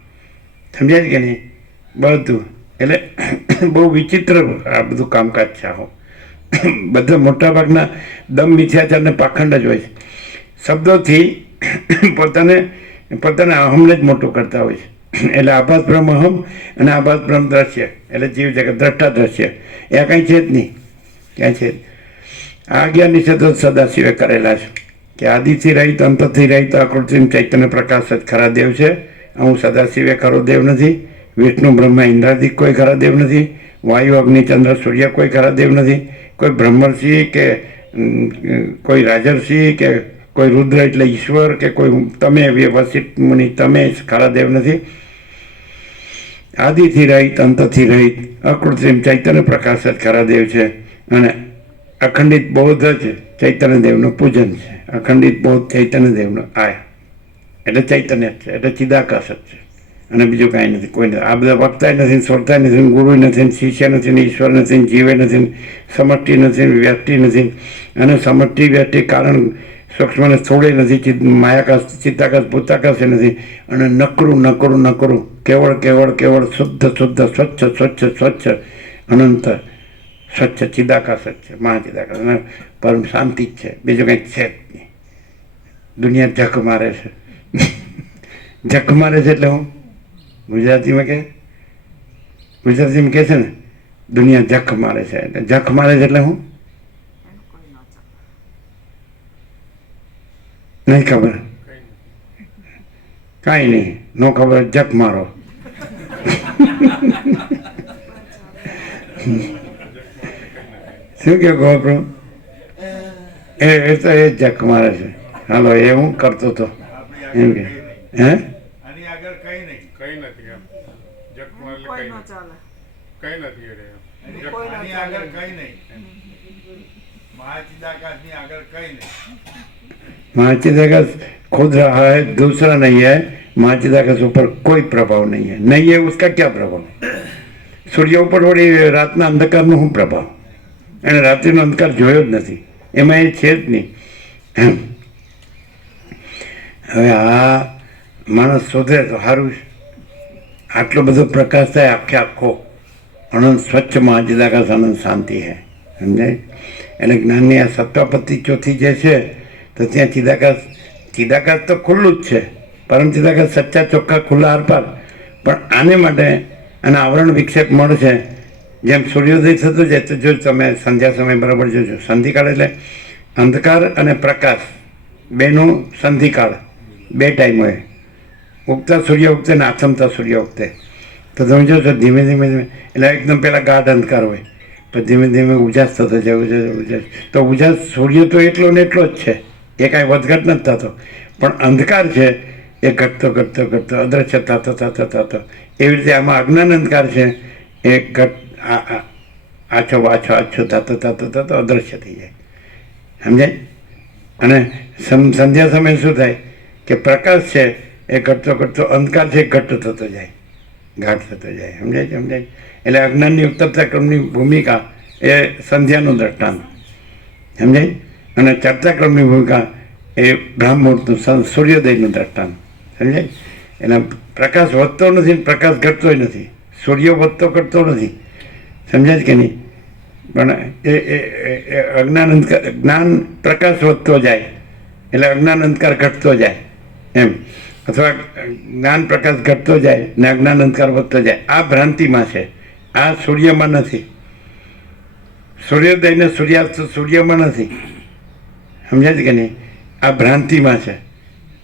સમજાય કે નહીં? બધું એટલે બહુ વિચિત્ર આ બધું કામકાજ છે. આવો બધા મોટાભાગના દમ મિથ્યાચારને પાખંડ જ હોય છે. શબ્દોથી પોતાને અહમને જ મોટું કરતા હોય છે. એટલે આભાસ બ્રહ્મ અહમ અને આભાસ બ્રહ્મ દ્રશ્ય એટલે જીવ જગત દ્રષ્ટા દ્રશ્ય એ આ કાંઈ છે જ નહીં, ક્યાંય છે. આ અગિયાર નિષેધો સદાશિવે કરેલા છે કે આદિથી રહિત, અંતથી રહિત, અકૃત્રિમ ચૈતન્ય પ્રકાશ જ ખરા દેવ છે. હું સદાશિવે ખરો દેવ નથી. વિષ્ણુ બ્રહ્મા ઇન્દ્રાદિક કોઈ ખરા દેવ નથી. વાયુ અગ્નિ ચંદ્ર સૂર્ય કોઈ ખરા દેવ નથી. કોઈ બ્રહ્મર્ષિ કે કોઈ રાજર્ષિ કે કોઈ રુદ્ર એટલે ઈશ્વર કે કોઈ તમે વસિષ્ઠ મુનિ તમે ખરા દેવ નથી. આદિથી રહિત, અંતથી રહિત, અકૃત્રિમ ચૈતન્ય પ્રકાશ જ ખરા દેવ છે. અને અખંડિત બોધ જ ચૈતન્ય દેવનું પૂજન છે. અખંડિત બોધ ચૈતન્ય દેવનો આયા એટલે ચૈતન્ય જ છે, એટલે ચિદાકાશ જ છે, અને બીજું કાંઈ નથી. કોઈ નથી. આ બધા વક્તા નથી, સ્વરતા નથી, ગુરુ નથી, શિષ્ય નથી, ઈશ્વર નથી, જીવે નથી, સમષ્ટિ નથી, વ્યક્તિ નથી. અને સમષ્ટિ વ્યક્તિ કારણ સૂક્ષ્મને થોડે નથી. માયાકાશ, ચિત્તાકાશ, ભૂતાકાશ નથી. અને નકરું કેવળ સ્વચ્છ અનંત સ્વચ્છ ચિદાકાશ જ છે, મહાચિદાકાશ. અને પરમ શાંતિ જ છે, બીજું કંઈ છે જ નહીં. દુનિયા જખ મારે છે. જખ મારે છે એટલે હું ગુજરાતીમાં કહે છે ને, દુનિયા જખ મારે છે. એટલે જખ મારે છે એટલે હું નહીં ખબર, કાંઈ નહીં, નો ખબર, જખ મારો. શું કહો ગોપ્રો? એ તો એ જખ મારે છે. હાલો, એ હું કરતો હતો એમ કે હે महाचिदाकाश खुद रहा है, दूसरा नहीं है. महाचिदाकाश ऊपर कोई प्रभाव नहीं है. नहीं है उसका क्या प्रभाव? સૂર્ય ઉપર વળી રાતના અંધકારનો શું પ્રભાવ? એણે રાત્રિનો અંધકાર જોયો જ નથી, એમાં એ છે જ નહીં. હવે આ માણસ શોધે તો સારું. આટલો બધો પ્રકાશ થાય, આખો અનંત સ્વચ્છમાં ચિદાકાશ આનંદ શાંતિ છે, સમજાય? એટલે જ્ઞાનની આ સત્તાપત્તિ ચોથી જે છે, તો ત્યાં ચિદાકાશ તો ખુલ્લું જ છે, પરમ ચિદાકાશ સચ્ચા ચોખ્ખા ખુલ્લા આરપાર. પણ આને માટે અને આવરણ વિક્ષેપ મળશે. જેમ સૂર્યોદય થતો જાય તો જો તમે સંધ્યા સમય બરાબર જોજો. સંધિકાળ એટલે અંધકાર અને પ્રકાશ બેનું સંધિકાળ, 2 ટાઈમ હોય. ઉગતા સૂર્ય વખતે ને આથમતા સૂર્ય વખતે. તો તમે જોશો ધીમે ધીમે એટલે એકદમ પહેલાં ગાઢ અંધકાર હોય, પછી ધીમે ધીમે ઉજાસ થતો જાય, ઉજાસ. તો ઉજાસ સૂર્ય તો એટલો ને એટલો જ છે, એ કાંઈ વધઘટ નથી થતો. પણ અંધકાર છે એ ઘટતો ઘટતો ઘટતો અદૃશ્ય થતો. એવી રીતે આમાં અજ્ઞાન અંધકાર છે એ આછો થતો અદૃશ્ય થઈ જાય, સમજાય? અને સંધ્યા સમયે શું થાય કે પ્રકાશ છે એ ઘટતો ઘટતો, અંધકાર છે એ ઘટતો થતો જાય, ઘાટ થતો જાય, સમજાય? એટલે અજ્ઞાનની ઉત્તપ્તા ક્રમની ભૂમિકા એ સંધ્યાનું દ્રષ્ટાંત, સમજાય? અને ચર્ચા ક્રમની ભૂમિકા એ બ્રહ્મમુહૂર્તનું સૂર્યોદયનું દ્રષ્ટાંત, સમજાય? એટલે પ્રકાશ વધતો નથી, પ્રકાશ ઘટતો નથી, સૂર્ય વધતો ઘટતો નથી, સમજાય કે નહીં? પણ એ અજ્ઞાન અંધકાર, જ્ઞાન પ્રકાશ વધતો જાય એટલે અજ્ઞાન અંધકાર ઘટતો જાય એમ, અથવા જ્ઞાન પ્રકાશ ઘટતો જાય ને અજ્ઞાન અંધકાર વધતો જાય. આ ભ્રાંતિમાં છે, આ સૂર્યમાં નથી. સૂર્યોદય ને સૂર્યાસ્ત સૂર્યમાં નથી, સમજાય કે નહીં? આ ભ્રાંતિમાં છે.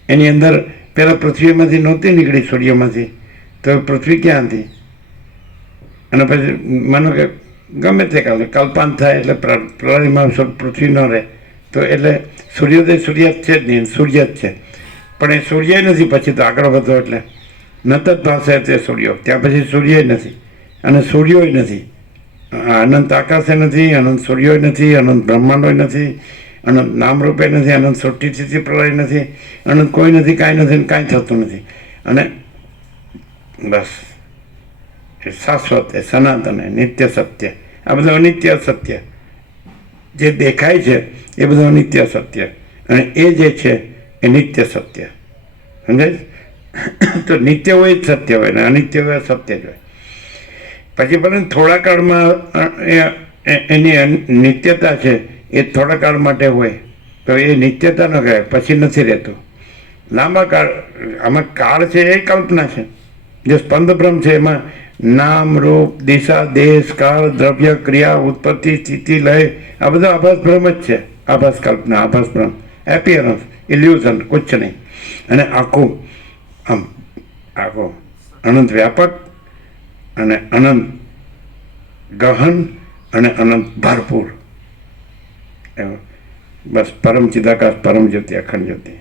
એની અંદર પહેલાં પૃથ્વીમાંથી નહોતી નીકળી, સૂર્યમાંથી, તો પૃથ્વી ક્યાં હતી? અને પછી માનો કે ગમે તે કલ્પાંત થાય એટલે પ્રલયમાં પૃથ્વી ન રહે, તો એટલે સૂર્યોદય સૂર્યાસ્ત છે જ નહીં, સૂર્ય જ છે. પણ એ સૂર્ય નથી પછી તો આગળ વધો એટલે નત જ ભાષે તે સૂર્યો, ત્યાં પછી સૂર્ય નથી અને સૂર્યોય નથી, અનંત આકાશે નથી, અનંત સૂર્યોય નથી, અનંત બ્રહ્માંડોય નથી, અનંત નામરૂપે નથી, અનંત સૃષ્ટિ સ્થિતિ પ્રલય નથી, અનંત કોઈ નથી, કાંઈ નથી, કાંઈ થતું નથી. અને બસ એ શાશ્વત, એ સનાતન, એ નિત્ય સત્ય. આ બધું અનિત્ય સત્ય જે દેખાય છે એ બધું અનિત્ય સત્ય, અને એ જે છે એ નિત્ય સત્ય, સમજાય? તો નિત્ય હોય જ સત્ય હોય ને અનિત્ય હોય સત્ય જ હોય. પછી ભલે થોડા કાળમાં એની નિત્યતા છે એ થોડા કાળ માટે હોય તો એ નિત્યતા ન કહેવાય, પછી નથી રહેતું. લાંબા કાળ, આમાં કાળ છે એ કલ્પના છે. જે સ્પંદ બ્રહ્મ છે એમાં નામ, રૂપ, દિશા, દેશ, કાળ, દ્રવ્ય, ક્રિયા, ઉત્પત્તિ, સ્થિતિ, લય, આ બધો આભાસ બ્રહ્મ જ છે. આભાસ કલ્પના, આભાસ બ્રહ્મ, એપિયરન્સ, ઇલ્યુઝન, કુછ નહીં. અને આખું અનંત વ્યાપક અને અનંત ગહન અને અનંત ભરપૂર, બસ પરમ ચિદાકાશ, પરમ જ્યોતિ, અખંડ જ્યોતિ.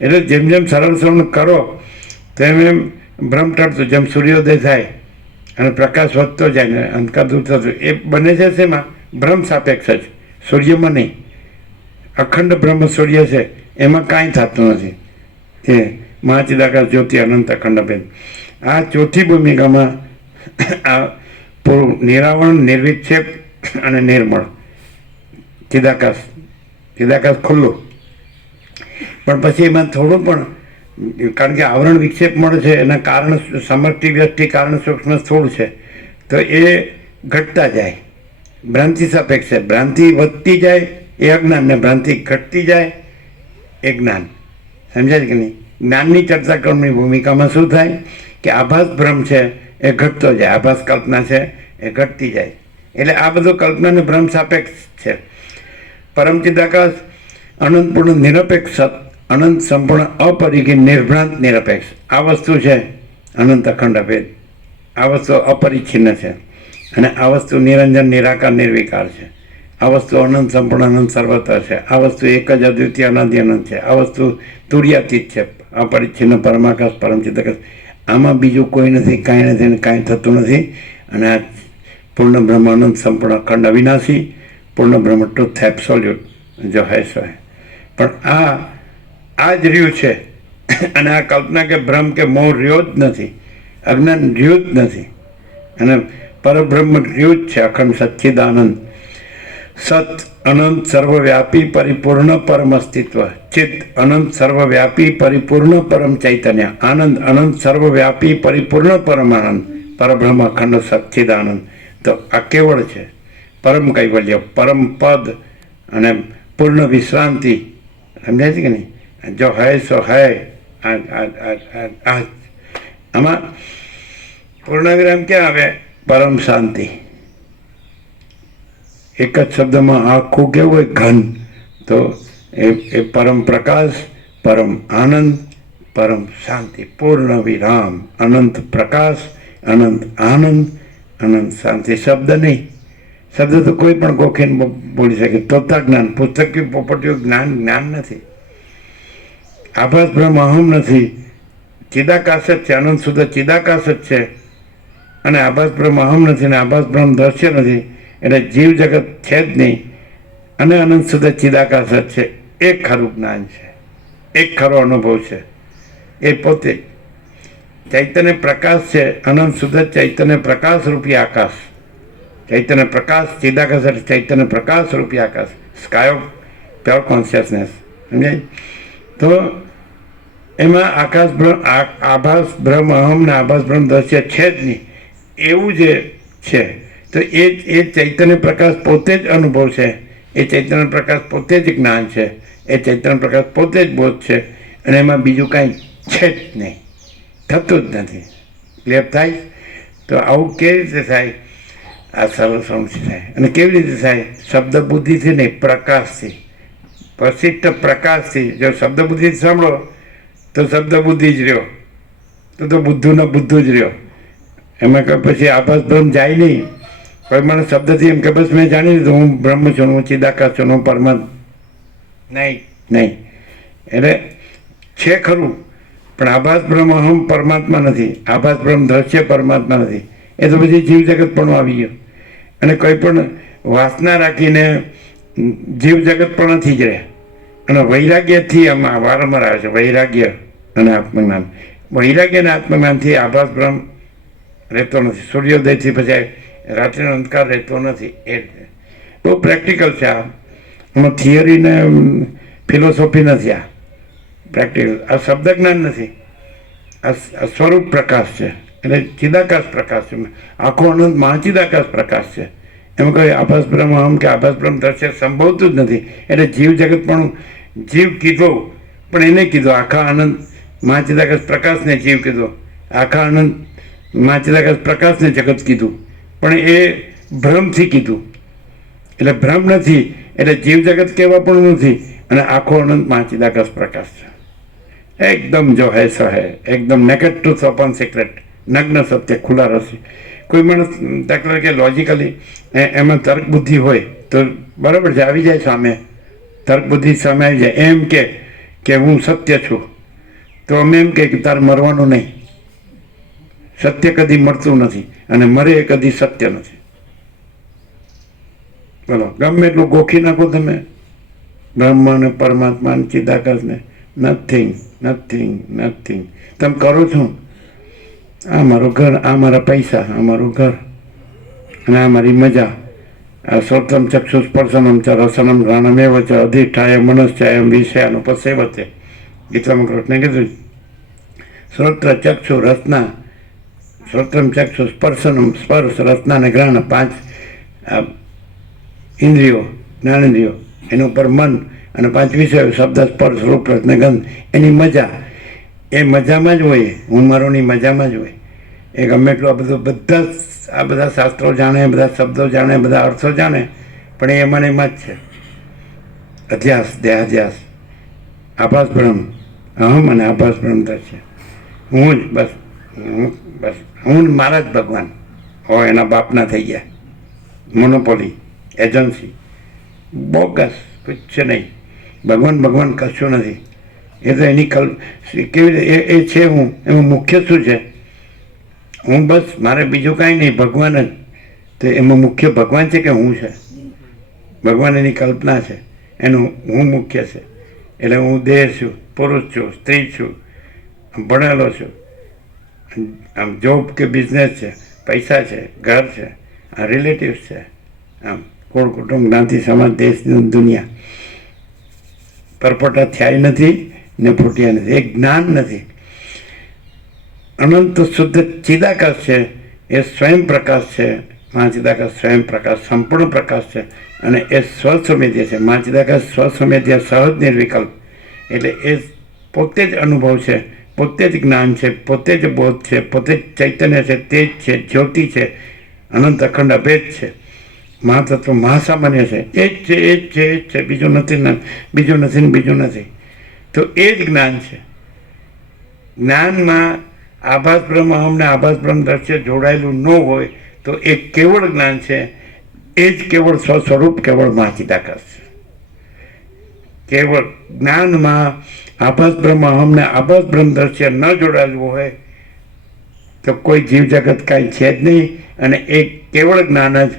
એટલે જેમ જેમ સરળ શ્રવણ કરો તેમ એમ બ્રહ્મ ટળતું, જેમ સૂર્યોદય થાય અને પ્રકાશ વધતો જાય ને અંધકાર દૂર થતો, એ બને છે શેમાં? બ્રહ્મ સાપેક્ષ જ, સૂર્યમાં નહીં. અખંડ બ્રહ્મ સૂર્ય છે એમાં કાંઈ થતું નથી. એ મહાચિદાકાશ જ્યોતિ અનંત અખંડ ભેદ. આ ચોથી ભૂમિકામાં આ પૂરું નિરાવરણ, નિર્વિક્ષેપ અને નિર્મળ ચિદાકાશ ખુલ્લું. પણ પછી એમાં થોડું પણ, કારણ કે આવરણ વિક્ષેપ મળે છે એના કારણ સમષ્ટિ વ્યષ્ટિ કારણ સૂક્ષ્મ સ્થૂળ છે, તો એ ઘટતા જાય. ભ્રાંતિ સાપેક્ષ છે, ભ્રાંતિ વધતી જાય એ અજ્ઞાન, ને ભ્રાંતિ ઘટતી જાય એ જ્ઞાન, સમજાય કે નહીં? જ્ઞાનની ચર્ચા ક્રમની ભૂમિકામાં શું થાય કે આભાસ ભ્રમ છે એ ઘટતો જાય, આભાસ કલ્પના છે એ ઘટતી જાય. એટલે આ બધું કલ્પના ને ભ્રમ સાપેક્ષ છે. પરમ ચિદાકાશ અનંતપૂર્ણ નિરપેક્ષ, અનંત સંપૂર્ણ અપરિગી નિર્ભ્રાંત નિરપેક્ષ. આ વસ્તુ છે અનંત અખંડ અભેદ. આ વસ્તુ અપરિચ્છિન્ન છે અને આ વસ્તુ નિરંજન, નિરાકાર, નિર્વિકાર છે. આ વસ્તુ અનંત સંપૂર્ણ, અનંત સર્વત્ર છે. આ વસ્તુ એક જ અદ્વિતીય અનાદિ અનંત છે. આ વસ્તુ તુર્યાતીત છે, અપરિચ્છિન્ન, પરમાકાશ, પરમ ચિદાકાશ. આમાં બીજું કોઈ નથી, કાંઈ નથી અને કાંઈ થતું નથી. અને આ પૂર્ણ બ્રહ્મ, અનંત સંપૂર્ણ અખંડ અવિનાશી, પૂર્ણ બ્રહ્મ, ટ્રુથ, એબ્સોલ્યુટ, જો હૈ સો હૈ. પણ આ જ રહ્યું છે. અને આ કલ્પના કે ભ્રમ કે મોહ રહ્યો જ નથી, અજ્ઞાન રહ્યું જ નથી. અને પરબ્રહ્મ રહ્યું જ છે, અખંડ સચ્ચિદાનંદ, સત અનંત સર્વવ્યાપી પરિપૂર્ણ પરમ અસ્તિત્વ, ચિત્ત અનંત સર્વવ્યાપી પરિપૂર્ણ પરમ ચૈતન્ય, આનંદ અનંત સર્વવ્યાપી પરિપૂર્ણ પરમ આનંદ, પરબ્રહ્મ અખંડ સચ્ચિદાનંદ. તો આ કેવળ છે, પરમ કૈવલ્ય, પરમ પદ અને પૂર્ણ વિશ્રાંતિ. સમજાય છે કે નહીં? જો હૈ સો હૈ. આમાં પૂર્ણ વિરામ ક્યાં આવે? પરમ શાંતિ. એક જ શબ્દમાં આખું કેવું હોય? ઘન. તો એ પરમ પ્રકાશ, પરમ આનંદ, પરમ શાંતિ, પૂર્ણ વિરામ, અનંત પ્રકાશ, અનંત આનંદ, અનંત શાંતિ. શબ્દ નહીં, શબ્દ તો કોઈ પણ ગોખીને બોલી શકે. તોતા જ્ઞાન, પુસ્તક પોપટીઓ જ્ઞાન જ્ઞાન નથી. આભાસ બ્રહ્મ અહમ નથી, ચિદાકાશ જ છે, અનંત શુદ્ધ ચિદાકાશ જ છે. અને આભાસ બ્રહ્મ અહમ નથી ને આભાસ બ્રહ્મ દ્રશ્ય નથી, એટલે જીવ જગત છે જ નહીં. અને અનંત શુદ્ધ ચિદાકાશ જ છે. એક ખરું જ્ઞાન છે, એક ખરો અનુભવ છે. એ પોતે ચૈતન્ય પ્રકાશ છે, અનંત શુદ્ધ ચૈતન્ય પ્રકાશ રૂપી આકાશ. ચૈતન્ય પ્રકાશ, ચિદાકાશ એટલે ચૈતન્ય પ્રકાશ રૂપી આકાશ, સ્કાય ઓફ પ્યોર કોન્શિયસનેસ. સમજાય? તો એમાં આકાશ બ્રહ્મ, આભાસ બ્રહ્મ અહમ ને આભાસ બ્રહ્મ દ્રશ્ય છે જ નહીં, એવું જે છે. તો એ ચૈતન્ય પ્રકાશ પોતે જ અનુભવ છે, એ ચૈતન્ય પ્રકાશ પોતે જ જ્ઞાન છે, એ ચૈતન્ય પ્રકાશ પોતે જ બોધ છે. અને એમાં બીજું કાંઈ છે જ નહીં, થતું જ નથી. ક્લિયર થાય? તો આવું કેવી રીતે થાય? આ સરળ સમજી થાય. અને કેવી રીતે થાય? શબ્દ બુદ્ધિથી નહીં, પ્રકાશથી, પ્રસિદ્ધ પ્રકાશથી. જો શબ્દ બુદ્ધિથી સાંભળો તો શબ્દ બુદ્ધિ જ રહ્યો, તો બુદ્ધુનો બુદ્ધુ જ રહ્યો. એમાં કંઈ પછી આભાસ બ્રહ્મ જાય નહીં. કોઈ મને શબ્દથી એમ કે બસ મેં જાણી લીધું હું બ્રહ્મ છું, હું ચિદાકાશ છું, હું પરમાત્મા. નહીં નહીં, એટલે છે ખરું, પણ આભાસ બ્રહ્મ અહમ પરમાત્મા નથી, આભાસ બ્રહ્મ દ્રશ્ય પરમાત્મા નથી. એ તો પછી જીવ જગત પણ આવી ગયો. અને કોઈ પણ વાસના રાખીને જીવ જગત પણ નથી જ રહે. અને વૈરાગ્યથી આમાં વારંવાર આવે છે, વૈરાગ્ય અને આત્મજ્ઞાન. વૈરાગ્ય અને આત્મજ્ઞાનથી આભાસ બ્રહ્મ રહેતો નથી. સૂર્યોદયથી પછી રાત્રિનો અંધકાર રહેતો નથી. એ બહુ પ્રેક્ટિકલ છે આ. આમાં થિયરી ને ફિલોસોફી નથી. આ પ્રેક્ટિકલ, આ શબ્દ જ્ઞાન નથી, આ સ્વરૂપ પ્રકાશ છે. એટલે ચિદાકાશ પ્રકાશ છે, આખો અનંત મહાચિદાકાશ પ્રકાશ છે. એમાં કોઈ આભાસ બ્રહ્મ અહમ કે આભાસ બ્રહ્મ દ્રશ્ય સંભવતું જ નથી. એટલે જીવ જગત પણ જીવ કીધો, પણ એને કીધો આખા આનંદ મહાચિદાકાશ પ્રકાશને જીવ કીધો, આખા આનંદ મહાચિદાકાશ પ્રકાશને જગત કીધું, પણ એ ભ્રમથી કીધું. એટલે ભ્રમ નથી, એટલે જીવ જગત કહેવા પણ નથી. અને આખો અનંત મહાચિદાકાશ પ્રકાશ છે. એકદમ જો હૈ સો હૈ, એકદમ નેકેડ ટ્રુથ ઓપન સિક્રેટ, નગ્ન સત્ય ખુલ્લા રસી. કોઈ માણસ દાખલા કે લોજિકલી એમાં તર્ક બુદ્ધિ હોય તો બરાબર છે, આવી જાય સામે, તર્ક બુદ્ધિ સામે આવી જાય. એમ કે હું સત્ય છું, તો અમે એમ કે તારે મરવાનું નહીં. સત્ય કદી મળતું નથી, અને મરે એ કદી સત્ય નથી. બોલો, ગમે એટલું ગોખી નાખો તમે બ્રહ્મ અને પરમાત્મા અને ચિદાકાશને, નથિંગ નથિંગ નથિંગ. તમે કરો છો, આ મારું ઘર, આ મારા પૈસા, આ મારું ઘર, અને આ મારી મજા. આ શ્રોત્રમ ચક્ષુ સ્પર્શનમ ચ રસનમ ઘ્રાણમેવ ચ અધિષ્ઠાય મનશ્ચાયમ વિષયાનું પસેવતે. ગીતામાં કૃષ્ણે કીધું શ્રોત્ર ચક્ષુ રસના, શ્રોત્રમ ચક્ષુ સ્પર્શનમ, સ્પર્શ રસના અને ઘ્રાણ, 5 ઇન્દ્રિયો, જ્ઞાનેન્દ્રિયો, એના ઉપર મન, અને 5 વિષયો શબ્દ સ્પર્શ રૂપ રસ ને ગંધ. એની મજા, એ મજામાં જ હોય, હું મારોની મજામાં જ હોય. એ ગમે એટલું આ બધું બધા શાસ્ત્રો જાણે, બધા શબ્દો જાણે, બધા અર્થો જાણે, પણ એ એમાં જ છે. અધ્યાસ, દેહાધ્યાસ, આભાસ બ્રહ્મ અહમ અને આભાસ બ્રહ્મ છે. હું જ બસ, હું મારા જ ભગવાન હોય. એના બાપના થઈ ગયા, મોનોપોલી, એજન્સી, બોગસ, કુછ નહીં. ભગવાન કશું નથી. એ તો એની કેવી રીતે એ છે હું, એમાં મુખ્ય શું છે? હું બસ, મારે બીજું કાંઈ નહીં, ભગવાન જ. તો એમાં મુખ્ય ભગવાન છે કે હું છે? ભગવાન એની કલ્પના છે, એનું હું મુખ્ય છે. એટલે હું દેહ છું, પુરુષ છું, સ્ત્રી છું, ભણેલો છું, આમ જોબ કે બિઝનેસ છે, પૈસા છે, ઘર છે, આ રિલેટિવ્સ છે, આમ કુળ કુટુંબ જ્ઞાતિ સમાજ દેશ દુનિયા પરપોટા થયા નથી ને ફૂટ્યા નથી. એ જ્ઞાન નથી. અનંત શુદ્ધ ચિદાકાશ છે, એ સ્વયં પ્રકાશ છે. મહાચિદાકાશ સ્વયં પ્રકાશ સંપૂર્ણ પ્રકાશ છે અને એ સ્વસ્વમેધ્ય છે. મહાચિદાકાશ સ્વસ્વમેધ્ય સહજ નિર્વિકલ્પ, એટલે એ પોતે જ અનુભવ છે, પોતે જ જ્ઞાન છે, પોતે જ બોધ છે, પોતે જ ચૈતન્ય છે, તેજ છે, જ્યોતિ છે, અનંત અખંડ અભેદ છે, મહાતત્વ મહાસામાન્ય છે. એ જ છે, એ જ છે, એ જ છે, બીજું નથી ને બીજું નથી ને બીજું નથી. તો એ જ જ્ઞાન છે. જ્ઞાનમાં આભાસ બ્રહ્મ અહમને આભાસ બ્રહ્મ દ્રશ્ય જોડાયેલું ન હોય તો એ કેવળ જ્ઞાન છે. એ જ કેવળ સ્વસ્વરૂપ કેવળ મહાચિદાકાશ છે. કેવળ જ્ઞાનમાં આભાસ બ્રહ્મ અહમને આભાસ બ્રહ્મ દ્રશ્ય ન જોડાયેલું હોય તો કોઈ જીવ જગત કાંઈ છે જ નહીં. અને એ કેવળ જ્ઞાન જ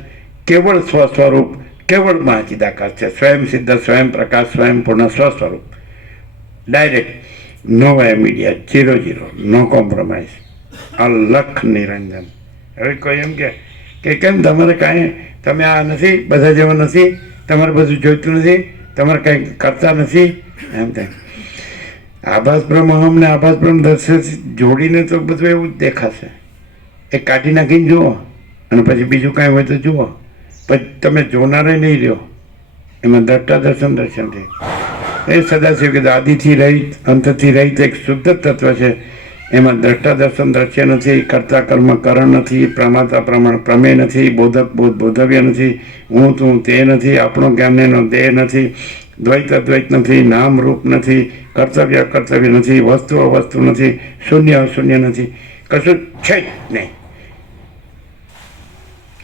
કેવળ સ્વસ્વરૂપ કેવળ મહાચિદાકાશ છે. સ્વયં સિદ્ધ, સ્વયં પ્રકાશ, સ્વયં પૂર્ણ સ્વસ્વરૂપ. ડાયરેક્ટ, નો વાય મીડિયા, 0-0, નો કોમ્પ્રોમાઇઝ, અલખ નિરંજન. હવે કોઈ એમ કે કેમ તમારે કાંઈ, તમે આ નથી, બધા જેવા નથી, તમારે બધું જોઈતું નથી, તમારે કાંઈ કરતા નથી, એમ તેમ. આભાસ બ્રહ્મ અહમને આભાસ બ્રહ્મ દર્શન જોડીને તો બધું એવું જ દેખાશે. એ કાઢી નાખીને જુઓ અને પછી બીજું કાંઈ હોય તો જુઓ, પછી તમે જોનારે નહીં રહ્યો. એમાં દ્રષ્ટા દર્શન દર્શનથી એ સદાશિવ કીધું આદિથી રહિત અંતથી રહિત એક શુદ્ધ તત્વ છે. એમાં દ્રષ્ટા દર્શન દ્રશ્ય નથી, કર્તા કર્મ કરણ નથી, પ્રમાતા પ્રમાણ પ્રમેય નથી, બોધક બોધ બોધવ્ય નથી, હું તું તે નથી, આપણો જ્ઞાનનો દેહ નથી, દ્વૈત અદ્વૈત નથી, નામ રૂપ નથી, કર્તવ્ય કર્તવ્ય નથી, વસ્તુ અવસ્તુ નથી, શૂન્ય અશૂન્ય નથી, કશું છે જ નહીં.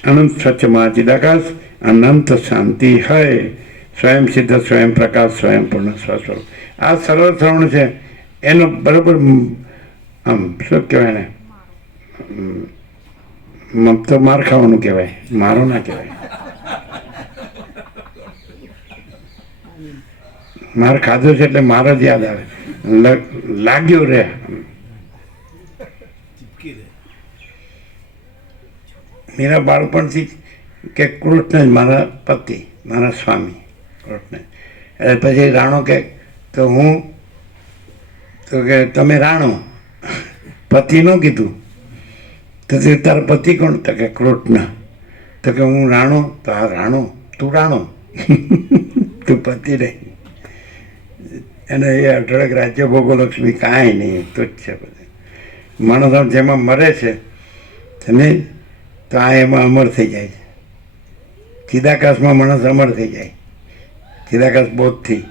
અનંત સ્વચ્છ મહાચિદાકાશ, અનંત શાંતિ હૈ, સ્વયં સિદ્ધ, સ્વયં પ્રકાશ, સ્વયં પૂર્ણ સ્વસ્વરૂપ. આ સરળ શ્રવણ છે. એનો બરાબર આમ શું કહેવાય ને, તો માર ખાવાનું કહેવાય, મારો ના કહેવાય. માર ખાધો છે એટલે માર જ યાદ આવે, લાગ્યો રે. મેરા બાળપણથી કે કૃષ્ણ જ મારા પતિ, મારા સ્વામી કૃષ્ણ. એટલે પછી રાણો કે તો હું તો કે તમે રાણો, પતિ ન કીધું તો તારા પતિ કોણ? તો કે કૃષ્ણ. તો કે હું રાણો, તો હા રાણો, તું રાણો તું પતિ રહી. અને એ અઢળક રાજ્ય ભોગોલક્ષ્મી કાંઈ નહીં, તો જ છે બધું. માણસ જેમાં મરે છે તમે તો આ એમાં અમર થઈ જાય છે. ચિદાકાશમાં માણસ અમર થઈ જાય, ચિદાકાશ બોધથી.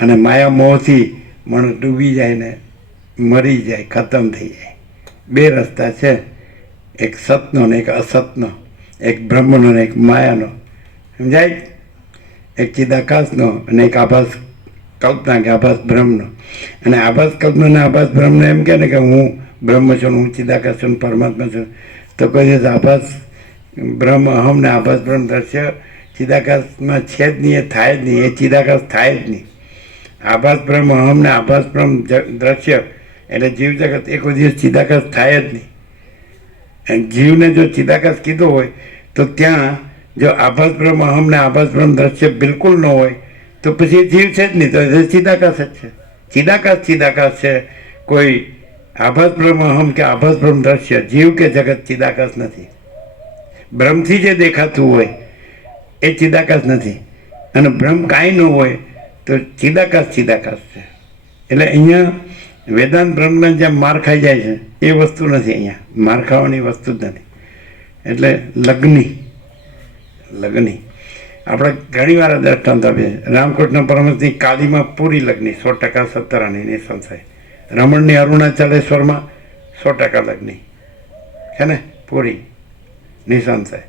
અને માયા મોહથી માણસ ડૂબી જાય ને મરી જાય, ખતમ થઈ જાય. બે રસ્તા છે, એક સતનો ને એક અસતનો, એક બ્રહ્મનો ને એક માયાનો. સમજાય? એક ચિદાકાશનો અને એક આભાસ કલ્પના કે આભાસ બ્રહ્મનો. અને આભાસ કલ્પના ને આભાસ બ્રહ્મનો એમ કહે ને કે હું બ્રહ્મ છું, હું ચિદાકાશ છું, પરમાત્મા છું, તો કોઈ દિવસ આભાસ બ્રહ્મ અહમ ને આભાસ બ્રહ્મ દ્રશ્ય ચિદાકાશમાં છે જ નહીં, એ થાય જ નહીં, એ ચિદાકાશ થાય જ નહીં. આભાસ બ્રહ્મ અહમ ને આભાસ બ્રહ્મ દ્રશ્ય એટલે જીવ જગત એ કોઈ દિવસ ચિદાકાશ થાય જ નહીં. જીવને જો ચિદાકાશ કીધો હોય તો ત્યાં જો આભાસ બ્રહ્મ અહમ ને આભાસ બ્રહ્મ દ્રશ્ય બિલકુલ ન હોય તો પછી જીવ છે જ નહીં, તો એ ચિદાકાશ જ છે. ચિદાકાશ છે. કોઈ આભાસ બ્રહ્મ અહમ કે આભાસ બ્રહ્મ દ્રશ્ય, જીવ કે જગત ચિદાકાશ નથી. બ્રહ્મથી જે દેખાતું હોય એ ચિદાકાશ નથી. અને બ્રહ્મ કાંઈ ન હોય તો ચિદાકાશ છે. એટલે અહીંયા વેદાંત બ્રહ્મના જેમ માર ખાઈ જાય છે એ વસ્તુ નથી. અહીંયા માર ખાવાની વસ્તુ જ નથી. એટલે લગ્ની આપણે ઘણી વાર દ્રષ્ટાંત આપીએ. રામકૃષ્ણ પરમહંસની કાલીમાં પૂરી લગ્ની, 100% સત્તરાની નિસંશય. રમણની અરુણાચલેશ્વરમાં 100% લગ્ની છે ને, પૂરી નિસંશય.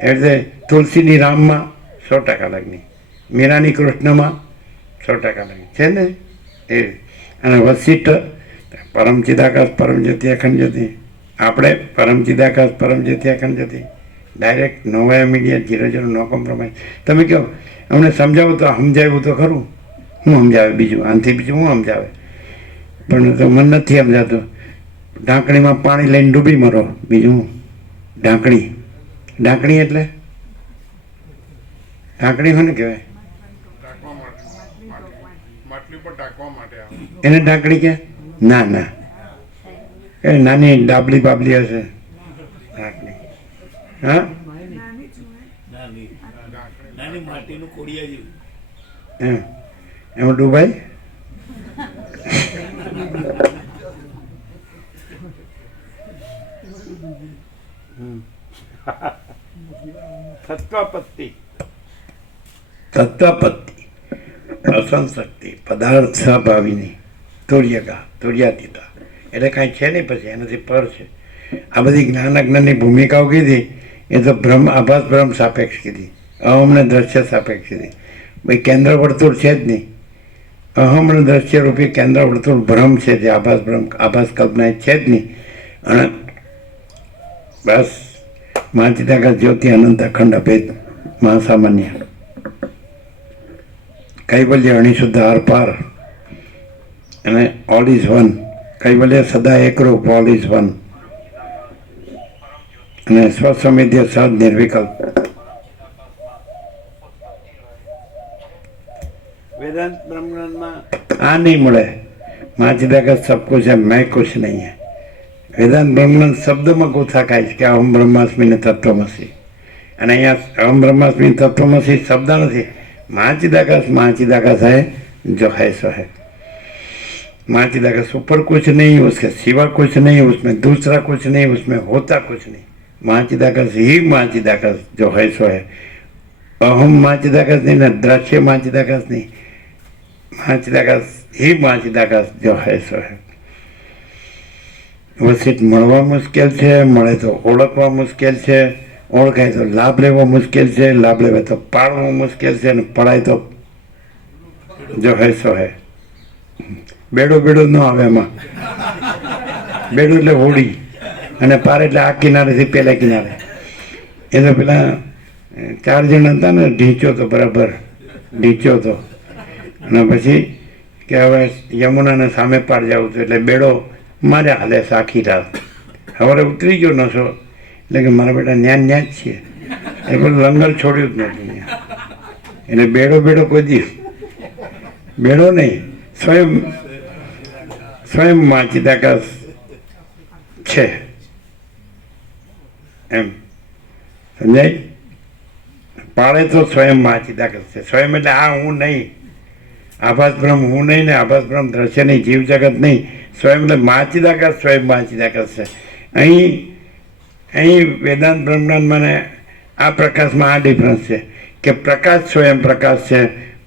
એટલે તુલસીની રામમાં 100% લગ્ની, મીરાની કૃષ્ણમાં 100% લગ્ની છે ને એ. અને વશિષ્ઠ પરમ ચિદાકાશ પરમ જ્યોતિ અખંડ જ્યોતિ, આપણે પરમ ચિદાકાશ પરમ જ્યોતિ અખંડ જ્યોતિ. ડાયરેક્ટ નો વાય મીડિયા, 0-0, નો કોમ્પ્રોમાઇઝ. તમે કહો અમને સમજાવું તો સમજાવ્યું તો ખરું, હું સમજાવે બીજું, આનાથી બીજું હું સમજાવે, પણ તો મને નથી સમજાતું. ઢાંકણીમાં પાણી લઈને ડૂબી મરો. બીજું ઢાંકણી. ઢાંકણી એટલે ઢાંકણી હોય ને કહેવાય, ઢાંકવા માટે માટલી પર ઢાંકવા માટે આવે. એને ઢાંકણી કે? ના ના, એ નાની ડાબલી બાબલી હશે ઢાંકણી. હા, નાની નાની માટીનું કોડિયા જેવું. એમાં ડૂબાય. સત્વાપત્તિ. તત્વપત્તિ, અસંશક્તિ, પદાર્થ સ્વભાવીની, તુર્યકા, તુર્યાતીતા, એટલે કાંઈ છે નહીં પછી, એનાથી પર છે. આ બધી જ્ઞાન અજ્ઞાનની ભૂમિકાઓ કીધી એ તો બ્રહ્મ, આભાસ બ્રહ્મ સાપેક્ષ કીધી, અહમને દ્રશ્ય સાપેક્ષ કીધી. ભાઈ કેન્દ્ર વર્તુળ છે જ નહીં. અહમને દ્રશ્ય રૂપી કેન્દ્ર વર્તુળ ભ્રમ છે, જે આભાસ બ્રહ્મ, આભાસ કલ્પના છે જ નહીં. અને બસ મહાચિદાકાશ જ્યોતિ અનંત અખંડ અભેદ મહાસામાન્ય કૈવલ્ય અણિશુદ્ધ આર પાર અને ઓલ ઇઝ વન. કૈવલ્ય સદા એકરૂપ, ઓલ ઇઝ વન અને સ્વસમિધ્ય સદ નિર્વિકલ્પ. વેદાંત બ્રહ્માંડમાં આ નહીં મળે. મહાચિદાકાશ સબ કુછ है, मैं कुछ नहीं है. વેદાંત બ્રહ્માંડ શબ્દમાં ગોથા ખાય છે કે અહમ બ્રહ્માસ્મિ ને તત્વમસી, અને અહીંયા અહમ બ્રહ્માસ્મિ તત્વમસી શબ્દ નથી. महाचिदाकाश है जो है सो है. महाचिदाकाश ऊपर कुछ नहीं, उसके सिवा कुछ नहीं, उसमें दूसरा कुछ नहीं, उसमें होता कुछ नहीं. महाचिदाकाश ही महाचिदाकाश जो है सो है. अहम महाचिदाकाश नहीं ना, दृश्य महाचिदाकाश नहीं, महाचिदाकाश ही महाचिदाकाश जो है सो है. વસિત મળવા મુશ્કેલ છે, મળે તો ઓળખવા મુશ્કેલ છે, ઓળખાય તો લાભ લેવો મુશ્કેલ છે, લાભ લેવા તો પાડવો મુશ્કેલ છે, અને પડાય તો જો હે સો હે. બેડો બેડો ન આવે એમાં. બેડું એટલે હોડી, અને પાર એટલે આ કિનારેથી પેલા કિનારે. એ તો પેલા 4 જણ હતા ને, ઢીંચો તો બરાબર ઢીંચો તો, અને પછી કે હવે યમુનાને સામે પાર જવું હતું, એટલે બેડો મારે હાલે આખી રાત. સવારે ઉતરી ગયો નશો, એટલે કે મારા બેટા ન્યા ન્યા જ છીએ, એ બધું લંગર છોડ્યું જ નહોતું ત્યાં. એટલે બેડો બેડો કોઈ દિવસ બેડો નહીં, સ્વયં મહાચિદાકાશ છે એમ સમજાય. પાડે તો સ્વયં મહાચિદાકાશ છે. સ્વયં એટલે આ હું નહીં, આભાસ બ્રહ્મ હું નહીં ને, આભાસ બ્રહ્મ દ્રશ્ય નહીં, જીવ જગત નહીં. સ્વયં એટલે મહાચિદાકાશ, સ્વયં મહાચિદાકાશ છે. અહીં વેદાંત બ્રહ્માંડમાં ને આ પ્રકાશમાં આ ડિફરન્સ છે કે પ્રકાશ સ્વયં પ્રકાશ છે,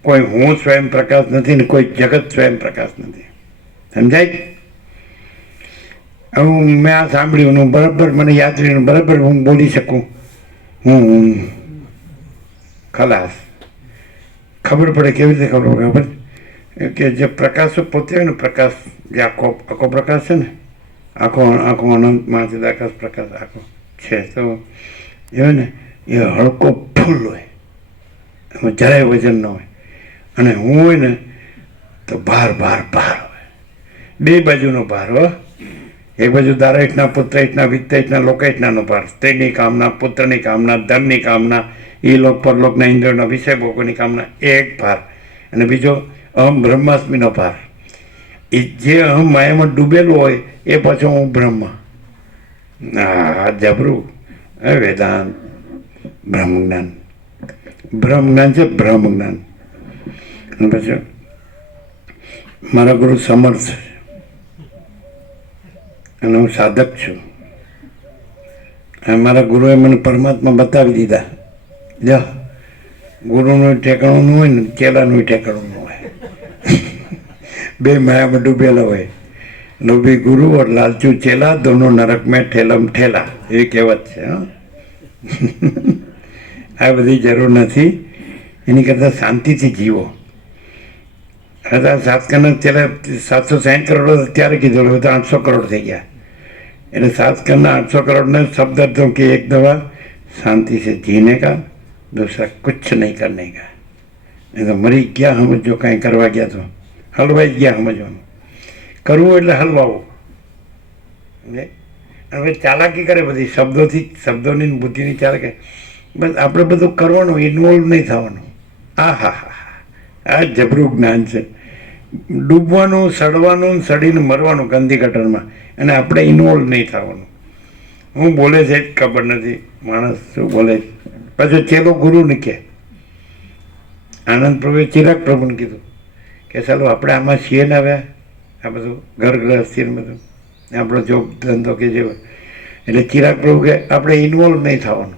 કોઈ હું સ્વયં પ્રકાશ નથી ને કોઈ જગત સ્વયં પ્રકાશ નથી. સમજાય? હવે મેં આ સાંભળ્યું હું બરાબર, મને યાદ રહ્યું બરાબર, હું બોલી શકું, હું ખલાસ. ખબર પડે કેવી રીતે ખબર પડે? ખબર કે જે પ્રકાશ પોતે હોય ને, પ્રકાશ જે આખો પ્રકાશ છે ને, આખો અનંત મહાચિદાકાશ પ્રકાશ આખો છે, તો એ હોય ને એ હળકો ફૂલ હોય, એમાં જરાય વજન ન હોય. અને હું હોય ને તો ભાર ભાર ભાર હોય, બે બાજુનો ભાર હો. એક બાજુ દારાઈટના, પુત્રઈટના, વિત્તઈટના, લોકઈટનાનો ભાર, સ્ત્રીની કામના, પુત્રની કામના, ધનની કામના, એ લોક પરલોકના ઇન્દ્રિયોના વિષય ભોગોની કામના, એક ભાર. અને બીજો અહમ બ્રહ્માસ્મિનો ભાર. એ જે અહમ માયામાં ડૂબેલું હોય એ પાછો હું બ્રહ્મ. હા જબરું. વેદાંત બ્રહ્મ જ્ઞાન, બ્રહ્મ જ્ઞાન છે, બ્રહ્મ જ્ઞાન. અને પછી મારા ગુરુ સમર્થ છે અને હું સાધક છું. મારા ગુરુએ મને પરમાત્મા બતાવી દીધા. જો ગુરુનું ઠેકાણું ન હોય ને, ચેલાનું ઠેકાણું ન હોય. બે માયામાં ડૂબેલા હોય. લોભી ગુરુ और लालचू चेला दोनों नरक में ठेलम ठेला, એવી કહેવત છે. આ બધી જરૂર નથી, એની કરતાં શાંતિથી જીવો. હતા 7 કરોડ, ત્યારે 760 કરોડ ત્યારે કીધું, હવે તો 800 કરોડ થઈ ગયા. એટલે 7 કરોડના 800 કરોડને શબ્દ અર્થों की एक दवा शांति से जीने का, दूसरा कुछ नहीं करने का. એ તો મરી ગયા સમજો, કાંઈ કરવા ગયા તો હલવાઈ ગયા સમજવાનું. કરવું એટલે હલવાવું. હવે ચાલાકી કરે બધી શબ્દોની બુદ્ધિની ચાલાકી. બસ આપણે બધું કરવાનું, ઇન્વોલ્વ નહીં થવાનું. હા હા હા, આ જબરું જ્ઞાન છે. ડૂબવાનું, સડવાનું, સડીને મરવાનું ગંદી ગટરમાં, અને આપણે ઇન્વોલ્વ નહીં થવાનું. હું બોલે છે જ ખબર નથી માણસ શું બોલે. પાછું ચેલો ગુરુને કહે, આનંદ પ્રભુએ ચિરાગ પ્રભુને કીધું કે ચાલો આપણે આમાં છીએ ને હવે આ બધું ઘર ગૃહસ્થિ બધું આપણો જોબ ધંધો કે જેવો, એટલે ચિરાગ પ્રભુ કે આપણે ઇન્વોલ્વ નહીં થવાનું.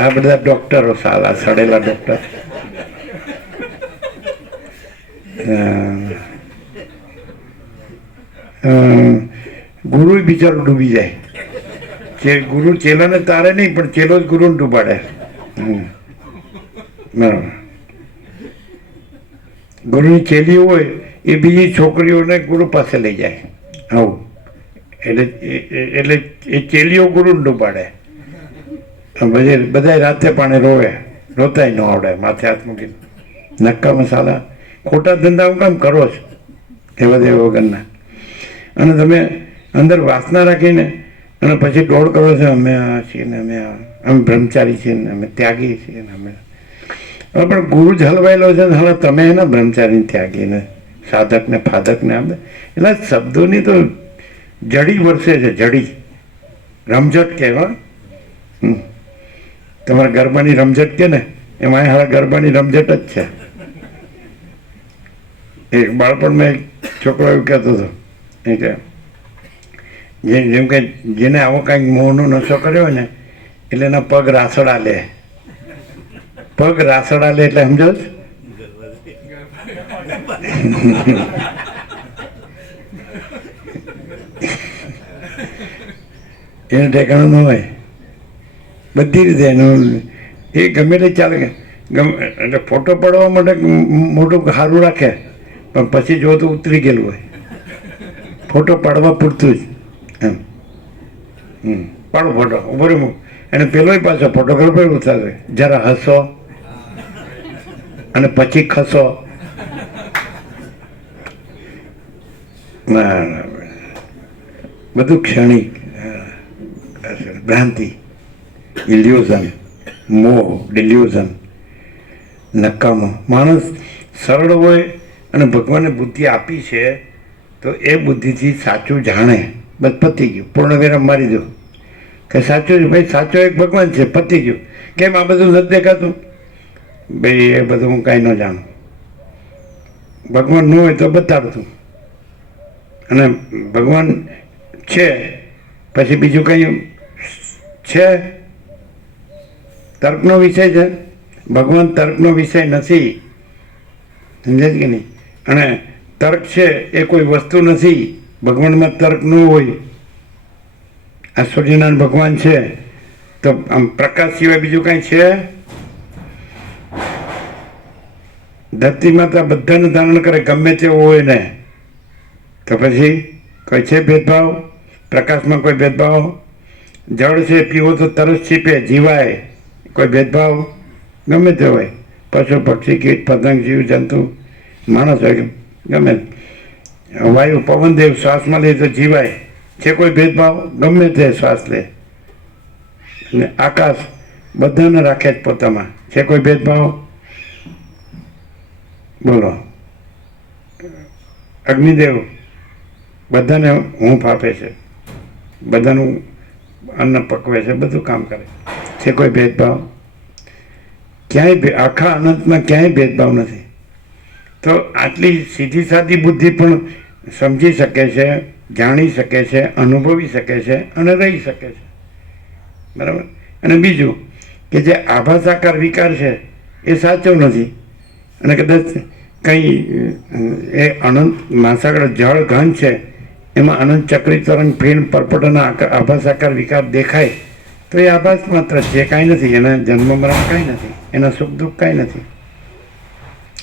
આ બધા ડૉક્ટરો સાલા સડેલા ડૉક્ટર. ગુરુ બિચારો ડૂબી જાય. ગુરુ ચેલાને તારે નહીં, પણ ચેલો જ ગુરુને ડૂબાડે. બરાબર. ગુરુની ચેલીઓ હોય એ બીજી છોકરીઓને ગુરુ પાસે લઈ જાય. આવું એટલે એ ચેલીઓ ગુરુને ડૂબાડે. પછી બધા રાતે પાણે રોવે, રોતાય ન આવડે, માથે હાથ મૂકી. નક્કા મસાલા ખોટા ધંધા હું કામ કરો છો એવા દેવા વગરના. અને તમે અંદર વાસના રાખીને અને પછી દોડ કરો છો, અમે આ છીએ ને અમે બ્રહ્મચારી છીએ ને અમે ત્યાગી છીએ ને અમે. પણ ગુરુ જ હલવાયેલો છે ને, હવે તમે એના બ્રહ્મચારી ત્યાગીને સાધકને ફાધકને આમ એટલે શબ્દોની તો જડી વરસે છે, જડી રમઝટ કહેવા. તમારા ગરબાની રમઝટ કે ને એમાં હારા ગરબાની રમઝટ જ છે. એક બાળપણમાં એક છોકરો એવું કહેતો હતો એ કે જેમ કે જેને આવો કાંઈક મોહનો નશો કર્યો હોય ને એટલે એના પગ રાસડા લે. પગ રાસડા લે એટલે સમજો છો? એનું ઠેકાણું ન હોય બધી રીતે. એનું એ ગમે તે ચાલે, ગમે એટલે ફોટો પાડવા માટે મોટું સારું રાખે, પણ પછી જો તો ઉતરી ગયેલું હોય. ફોટો પાડવા પૂરતું જ એમ. પાડો ફોટો ઉભો રહ્યો, એને પેલો પાછો ફોટોગ્રાફર ઉતારે, જરા હસો અને પછી ખસો. બધું ક્ષણિક ભ્રાંતિ, ઇલ્યુઝન, મોહ, ડિલ્યુઝન, નકામો. માણસ સરળ હોય અને ભગવાને બુદ્ધિ આપી છે તો એ બુદ્ધિથી સાચું જાણે, બસ પતી ગયું. પૂર્ણ વિરામ મારી દો કે સાચું ભાઈ સાચો એક ભગવાન છે, પતી ગયું. કેમ આ બધું નથી દેખાતું? ભાઈ એ બધું હું કાંઈ ન જાણું. ભગવાન ન હોય તો બતાડતું, અને ભગવાન છે પછી બીજું કંઈ છે? તર્કનો વિષય છે. ભગવાન તર્કનો વિષય નથી, સમજાય કે નહીં? અને તર્ક છે એ કોઈ વસ્તુ નથી. ભગવાનમાં તર્ક ન હોય. આ સૂર્યનારાયણ ભગવાન છે તો આમ પ્રકાશ સિવાય બીજું કાંઈ છે? ધરતી માતા બધાને ધારણ કરે, ગમે તેવો હોય ને, તો પછી કોઈ છે ભેદભાવ? પ્રકાશમાં કોઈ ભેદભાવ? જળ છે, પીવો તો તરસ છીપે, જીવાય, કોઈ ભેદભાવ? ગમે તે હોય, પશુ પક્ષી કીટ પતંગ જીવ જંતુ માણસ હોય ગમે, વાયુ પવન દેવ શ્વાસમાં લે તો જીવાય, છે કોઈ ભેદભાવ? ગમે તે શ્વાસ લે. અને આકાશ બધાને રાખે જ પોતામાં, છે કોઈ ભેદભાવ? બોલો. અગ્નિદેવ બધાને હૂંફ આપે છે, બધાનું અન્ન પકવે છે, બધું કામ કરે, છે કોઈ ભેદભાવ? ક્યાંય આખા અનંતમાં ક્યાંય ભેદભાવ નથી. તો આટલી સીધી સાદી બુદ્ધિ પણ સમજી શકે છે, જાણી શકે છે, અનુભવી શકે છે અને રહી શકે છે. બરાબર. અને બીજું કે જે આભાસાકાર વિકાર છે એ સાચો નથી, અને કદાચ કંઈ એ અનંત મહાસાગર જળ ઘન છે એમાં અનંત ચક્રી તરંગ ફીણ પરપટોના આભાસાકાર વિકાર દેખાય તો એ આભાસ માત્ર છે, કાંઈ નથી. એના જન્મ મરણ કાંઈ નથી, એના સુખ દુઃખ કાંઈ નથી.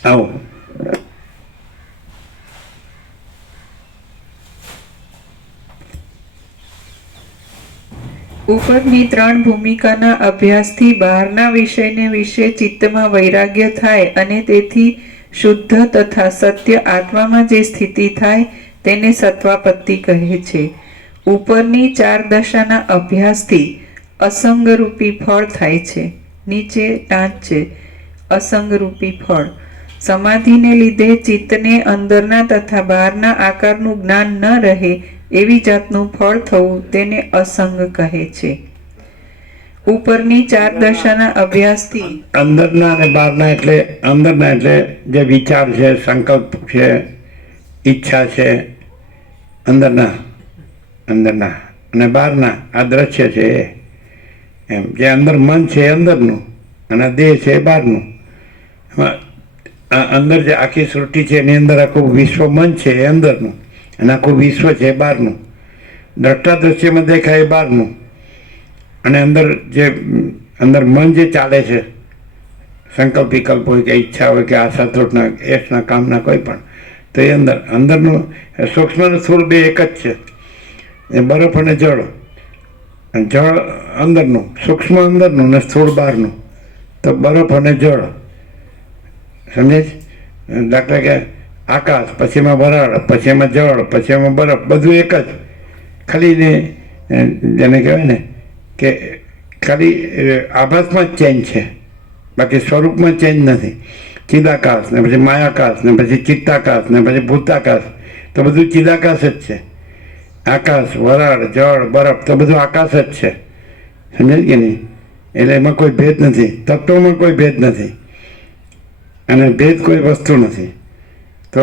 આવો. ઉપરની 3 ભૂમિકાના અભ્યાસથી બહારના વિષયને વિશે ચિત્તમાં વૈરાગ્ય થાય અને તેથી શુદ્ધ તથા સત્ય આત્મામાં જે સ્થિતિ થાય તેને સત્વાપત્તિ કહે છે. ઉપરની 4 દશાના અભ્યાસથી અસંગરૂપી ફળ થાય છે. નીચે ટાંચ છે અસંગરૂપી ફળ. સમાધિને લીધે ચિત્તને અંદરના તથા બહારના આકારનું જ્ઞાન ન રહે એવી જાતનું ફળ થવું તેને અસંગ કહે છે. ઉપરની 4 દશાના અભ્યાસથી અંદરના અને બહારના એટલે અંદરના એટલે જે વિચાર છે, સંકલ્પ છે, ઈચ્છા છે, અંદરના અને બહારના આ દ્રશ્ય છે એમ. જે અંદર મન છે એ અંદરનું અને દેહ છે એ બહારનું. અંદર જે આખી સૃષ્ટિ છે એની અંદર આખું વિશ્વ મન છે એ અંદરનું અને આખું વિશ્વ છે એ બહારનું. દ્રષ્ટા દ્રશ્યમાં દેખાય એ બહારનું અને અંદર મન જે ચાલે છે, સંકલ્પ વિકલ્પ હોય કે ઈચ્છા હોય કે આશા થોડના એસના કામના કોઈ પણ, તો એ અંદરનું સૂક્ષ્મ અને સ્થૂળ બે એક જ છે. એ બરફ અને જળ. જળ અંદરનું, સૂક્ષ્મ અંદરનું ને સ્થૂળ બહારનું. તો બરફ અને જળ, સમજે છે? દાખલા કે આકાશ, પછી એમાં વરાળ, પછી એમાં જળ, પછી એમાં બરફ, બધું એક જ. ખાલી જેને કહેવાય ને કે ખાલી આભાસમાં જ ચેન્જ છે, બાકી સ્વરૂપમાં ચેન્જ નથી. ચિદાકાશ ને પછી માયાકાશ ને પછી ચિત્તાકાશ ને પછી ભૂતાકાશ, તો બધું ચિદાકાશ જ છે. આકાશ, વરાળ, જળ, બરફ તો બધું આકાશ જ છે. સમજાય કે નહીં? એટલે એમાં કોઈ ભેદ નથી, તત્વોમાં કોઈ ભેદ નથી અને ભેદ કોઈ વસ્તુ નથી. તો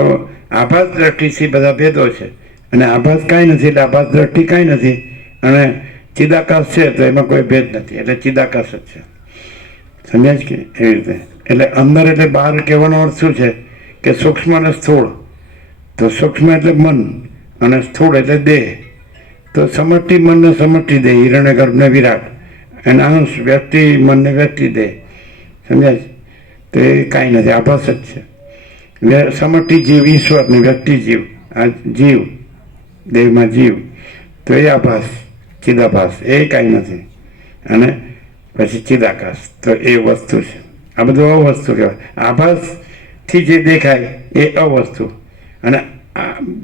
આભાસ દ્રષ્ટિથી બધા ભેદો છે અને આભાસ કાંઈ નથી એટલે આભાસ દ્રષ્ટિ કાંઈ નથી અને ચિદાકાશ છે તો એમાં કોઈ ભેદ નથી એટલે ચિદાકાશ જ છે. સમજાય છે કે એવી રીતે? એટલે અંદર એટલે બહાર કહેવાનો અર્થ શું છે કે સૂક્ષ્મ અને સ્થૂળ. તો સૂક્ષ્મ એટલે મન અને સ્થૂળ એટલે દેહ. તો સમષ્ટિ મનને સમષ્ટિ દેહ, હિરણ્ય ગર્ભને વિરાટ, અને અંશ વ્યક્તિ મનને વ્યક્તિ દેહ. સમજાય છે? તો એ કાંઈ નથી, આભાસ જ છે. સમષ્ટિ જીવ ઈશ્વર ને વ્યક્તિ જીવ, આ જીવ દેહમાં જીવ, તો એ આભાસ, ચિદાભાસ, એ કાંઈ નથી. અને પછી ચિદાકાશ, તો એ વસ્તુ છે. આ બધું અવસ્તુ કહેવાય. આભાસથી જે દેખાય એ અવસ્તુ અને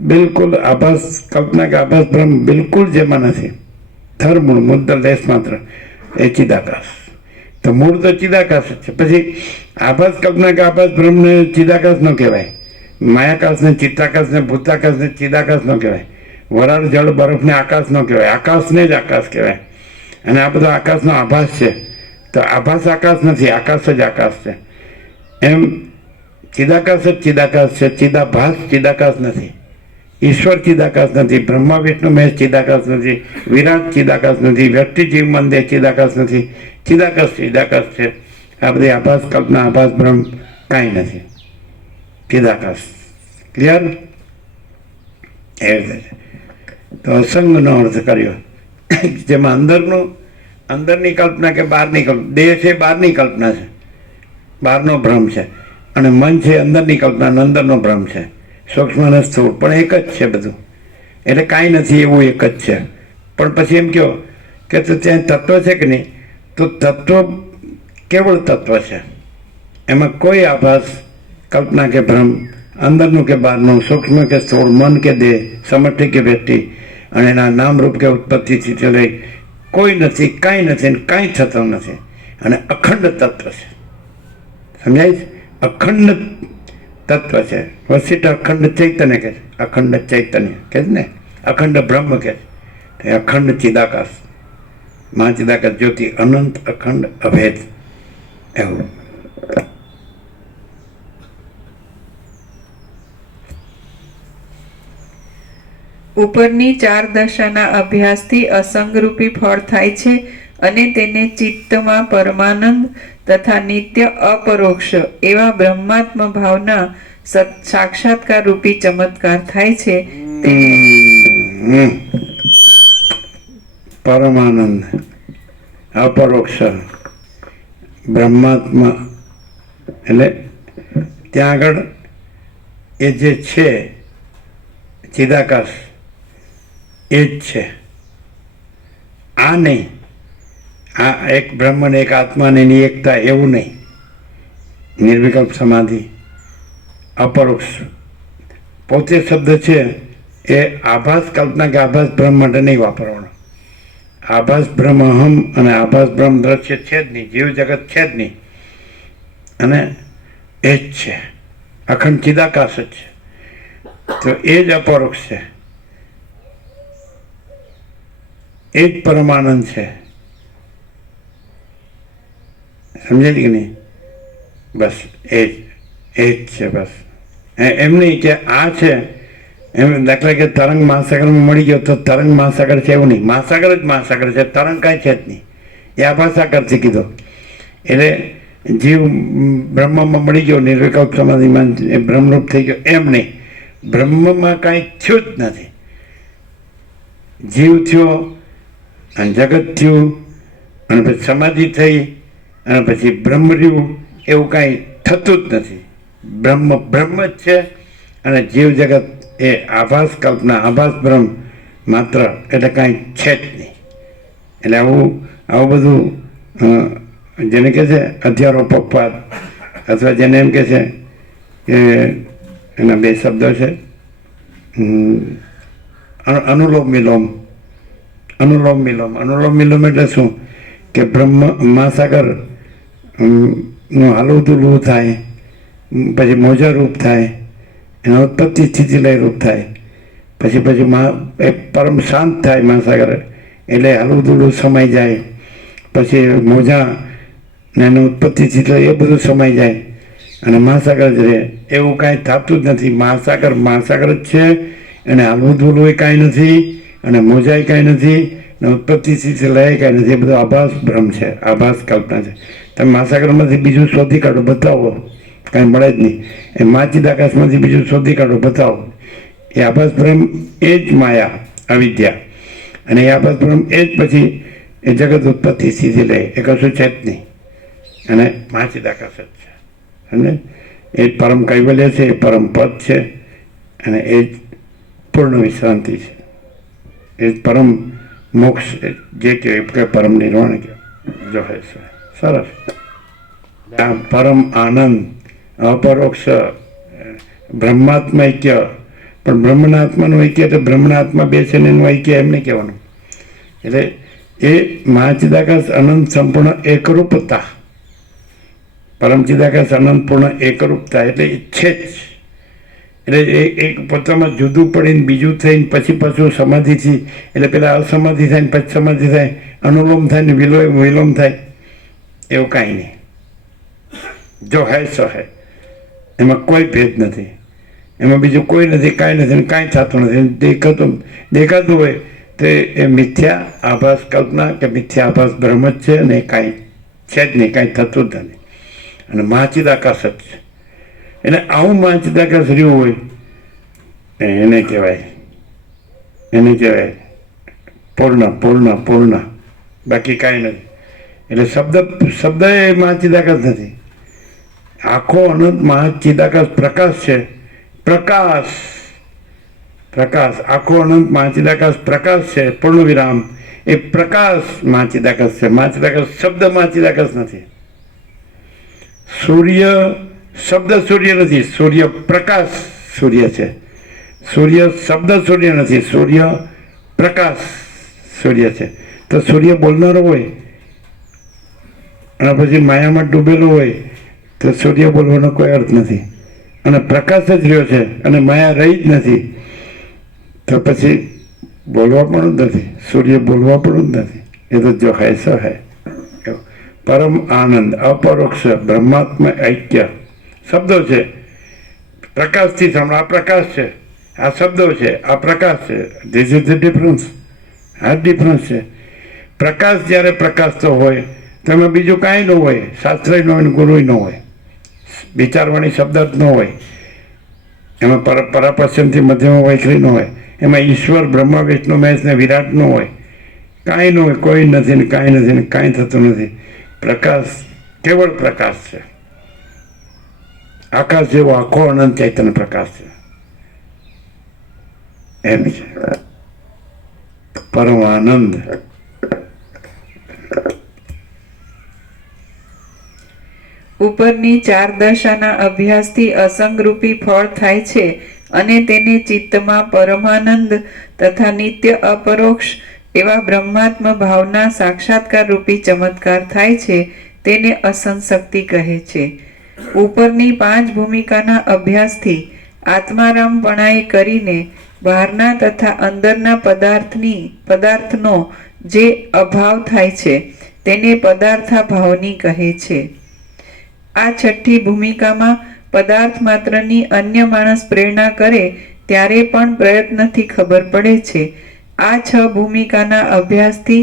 બિલકુલ આભાસ કલ્પના કે આભાસ બ્રહ્મ બિલકુલ જેમાં નથી. ધર્મૂળ મુદ્દલ લેશ માત્ર એ ચિદાકાશ. તો મૂળ તો ચિદાકાશ જ છે. પછી આભાસ કલ્પના કે આભાસ બ્રહ્મને ચિદાકાશ ન કહેવાય, માયાકાશ ને ચિત્તાકાશ ને ભૂતાકાશ ને ચિદાકાશ ન કહેવાય, વરાળ જળ બરફ ને આકાશ ન કહેવાય, આકાશને જ આકાશ કહેવાય. અને આ બધો આકાશનો આભાસ છે. તો આભાસ આકાશ નથી, આકાશ જ આકાશ છે. એમ ચિદાકાશ જ ચિદાકાશ છે, ચિદાભાસ ચિદાકાશ નથી. ઈશ્વર ચિદાકાશ નથી, બ્રહ્મા વિષ્ણુ મહેશ ચિદાકાશ નથી, વિરાટ ચિદાકાશ નથી, વ્યક્તિ જીવ મન દેહ ચિદાકાશ નથી. ચિદાકાશ ચિદાકાશ છે. આ બધી આભાસ કલ્પના આભાસ બ્રહ્મ કાંઈ નથી, ચિદાકાશ. ક્લિયર? એ રીતે તો અસંગનો અર્થ કર્યો, જેમાં અંદરની કલ્પના કે બહારની કલ્પના. દેહ છે બહારની કલ્પના છે, બહારનો ભ્રમ છે, અને મન છે અંદરની કલ્પના અને અંદરનો ભ્રમ છે. સૂક્ષ્મ અને સ્થૂળ પણ એક જ છે બધું. એટલે કાંઈ નથી એવું એક જ છે. પણ પછી એમ કહો કે તો ત્યાં તત્વ છે કે નહીં? તો તત્વ કેવળ તત્વ છે. એમાં કોઈ આભાસ કલ્પના કે ભ્રમ, અંદરનું કે બહારનું, સૂક્ષ્મ કે સ્થૂળ, મન કે દેહ, સમષ્ટિ કે વ્યક્તિ, અને એના નામરૂપ કે ઉત્પત્તિથી લઈ કોઈ નથી, કાંઈ નથી, કાંઈ થતું નથી. અને અખંડ તત્વ છે. સમજાય છે? અખંડ તત્વ છે. વસિષ્ઠ અખંડ ચૈતન્ય કે છે, અખંડ ચૈતન્ય કે છે ને, અખંડ બ્રહ્મ કે છે, અખંડ ચિદાકાશ, મા ચિદાકાશ જ્યોતિ, અનંત અખંડ અભેદ. એવું ઉપરની 4 દશાના અભ્યાસથી અસંગરૂપી ફળ થાય છે અને તેને ચિત્તમાં પરમાનંદ તથા નિત્ય અપરોક્ષ એવા બ્રહ્માત્મ ભાવના સાક્ષાત્કાર રૂપી ચમત્કાર થાય છે. પરમાનંદ, અપરોક્ષ, બ્રહ્માત્મ એટલે ત્યાં આગળ એ જે છે ચિદાકાશ એ જ છે. આ નહીં, આ એક બ્રહ્મ ને એક આત્માને એની એકતા એવું નહીં. નિર્વિકલ્પ સમાધિ, અપરોક્ષ પોતે શબ્દ છે એ આભાસ કલ્પના કે આભાસ બ્રહ્મ માટે નહીં વાપરવાનો. આભાસ બ્રહ્મ અહમ અને આભાસ બ્રહ્મ દ્રશ્ય છે જ નહીં, જીવ જગત છે જ નહીં, અને એ જ છે, અખંડ ચિદાકાશ જ છે. તો એ જ અપરોક્ષ છે, એ જ પરમાનંદ છે. સમજે કે નહીં? બસ એ જ છે. બસ એમ નહીં કે આ છે એમ. દાખલા કે તરંગ મહાસાગરમાં મળી ગયો તો તરંગ મહાસાગર છે એવું નહીં, મહાસાગર જ મહાસાગર છે, તરંગ કાંઈ છે જ નહીં. એ આભાસાગરથી કીધો. એટલે જીવ બ્રહ્મમાં મળી ગયો, નિર્વિકલ્પ સમાધિમાં એ બ્રહ્મરૂપ થઈ ગયો એમ નહીં. બ્રહ્મમાં કાંઈ થયું જ નથી. જીવ થયો અને જગત થયું અને પછી સમાધિ થઈ અને પછી બ્રહ્મ રહ્યું, એવું કાંઈ થતું જ નથી. બ્રહ્મ બ્રહ્મ જ છે અને જીવ જગત એ આભાસ કલ્પના, આભાસ બ્રહ્મ માત્ર, એટલે કાંઈ છે જ નહીં. એટલે આવું બધું જેને કહે છે અધ્યારોપવાદ, અથવા જેને એમ કહે છે કે એના બે શબ્દો છે અનુલોમ વિલોમ. અનુલોમ વિલોમ, અનુલોમ વિલોમ એટલે શું કે બ્રહ્મ મહાસાગર નું હાલવું દુલવું થાય, પછી મોજા રૂપ થાય, એના ઉત્પત્તિ સ્થિતિ લય રૂપ થાય, પછી એક પરમ શાંત થાય મહાસાગર, એટલે હાલવું દુલવું સમાઈ જાય, પછી મોજા ને એનું ઉત્પત્તિ સ્થિતિ લય એ બધું સમાઈ જાય અને મહાસાગર જ રહે. એવું કાંઈ થતું જ નથી. મહાસાગર જ છે, એને હાલવું દુલવું એ કાંઈ નથી, અને મોજાય કાંઈ નથી, ને ઉત્પત્તિ સ્થિતિ લય કાંઈ નથી. એ બધું આભાસ બ્રહ્મ છે, આભાસ કલ્પના છે. તમે મહાસાગરમાંથી બીજું શોધી કાઢો, બતાવો, કાંઈ મળે જ નહીં. એ માચિદાકાશમાંથી બીજું શોધી કાઢો, બતાવો. એ આભાસ બ્રહ્મ એ જ માયા, અવિદ્યા, અને એ આભાસ બ્રહ્મ એ જ પછી એ જગત ઉત્પત્તિ સ્થિતિ લે, એ કશું છે જ નહીં. અને માચિદાકાશ જ છે. સમજે? એ જ પરમ કૈવલ્ય છે, એ પરમ પદ છે, અને એ જ પૂર્ણ વિશ્રાંતિ છે, એ જ પરમ મોક્ષ, જે કે પરમ નિર્વાણ કહે જો હે. સરસ. પરમ આનંદ, અપરોક્ષ બ્રહ્માત્મા ઐક્ય. પણ બ્રહ્મના આત્માનું ઐક્ય એટલે બ્રહ્મના આત્મા બે છે ને એનું ઐક્ય એમ નહીં કહેવાનું. એટલે એ મહાચિદાકાશ અનંત સંપૂર્ણ એકરૂપતા, પરમ ચિદાકાશ અનંત પૂર્ણ એકરૂપતા એટલે એ છે જ. એટલે એ એક પોતામાં જુદું પડીને બીજું થઈને પછી પાછું સમાધિથી, એટલે પેલા અસમાધિ થાય ને પછી સમાધિ થાય, અનુલોમ થાય ને વિલોમ થાય, એવું કાંઈ નહીં. જો હે સો હે, એમાં કોઈ ભેદ નથી, એમાં બીજું કોઈ નથી, કાંઈ નથી, કાંઈ થતું નથી. દેખાતું હોય તો એ મિથ્યા આભાસ કલ્પના કે મિથ્યા આભાસ બ્રહ્મ જ છે, અને એ કાંઈ છે જ નહીં, કાંઈ થતું જ નથી. અને મહાચિદાકાશ જ છે. એટલે આવું મહાચિદાકાશ રહ્યું હોય એને કહેવાય પૂર્ણ. બાકી કાંઈ નથી. એટલે શબ્દ એ મહાચિદાકાશ નથી. આખો અનંત મહાચિદાકાશ પ્રકાશ છે. પ્રકાશ આખો અનંત મહાચિદાકાશ પ્રકાશ છે. પૂર્ણ વિરામ. એ પ્રકાશ મહાચિદાકાશ છે. મહાચિદાકાશ શબ્દ મહાચિદાકાશ નથી. સૂર્ય શબ્દ સૂર્ય નથી, સૂર્ય પ્રકાશ સૂર્ય છે. સૂર્ય શબ્દ સૂર્ય નથી, સૂર્ય પ્રકાશ સૂર્ય છે. તો સૂર્ય બોલનારો હોય અને પછી માયામાં ડૂબેલો હોય તો સૂર્ય બોલવાનો કોઈ અર્થ નથી. અને પ્રકાશ જ રહ્યો છે અને માયા રહી જ નથી, તો પછી બોલવા પણ જ નથી, સૂર્ય બોલવા પણ જ નથી. એ તો જો હૈ સો હૈ. પરમ આનંદ, અપરોક્ષ બ્રહ્માત્મા ઐક્ય શબ્દો છે. પ્રકાશથી આ પ્રકાશ છે, આ શબ્દો છે, આ પ્રકાશ છે. This is the difference. આ ડિફરન્સ છે. પ્રકાશ જ્યારે પ્રકાશતો હોય તો એમાં બીજું કાંઈ ન હોય, શાસ્ત્રય ન હોય, ગુરુય ન હોય, વિચારવાણી શબ્દ જ ન હોય, એમાં પરાપશ્ચિમથી મધ્યમાં વૈખરી ન હોય, એમાં ઈશ્વર બ્રહ્મા વિષ્ણુ મહેશ ને વિરાટ ન હોય, કાંઈ ન હોય, કોઈ નથી ને કાંઈ નથી ને કાંઈ થતું નથી. પ્રકાશ કેવળ પ્રકાશ છે. આકાશ જેવો આખો અનંત ચૈતન્ય પ્રકાશ છે. એમ છે પરમ આનંદ. ઉપરની ચાર દશાના અભ્યાસથી અસંગરૂપી ફળ થાય છે, અને તેને ચિત્તમાં પરમાનંદ તથા નિત્ય અપરોક્ષ એવા બ્રહ્માત્મ ભાવના સાક્ષાત્કાર રૂપી ચમત્કાર થાય છે તેને અસંશક્તિ કહે છે. ઉપરની 5 ભૂમિકાના અભ્યાસથી આત્મારામપણાએ કરીને બહારના તથા અંદરના પદાર્થનો જે અભાવ થાય છે તેને પદાર્થાભાવની કહે છે. આ 6ઠ્ઠી ભૂમિકામાં પદાર્થ માત્રની અન્ય માણસ પ્રેરણા કરે ત્યારે પણ પ્રયત્નથી ખબર પડે છે. આ 6 ભૂમિકાના અભ્યાસથી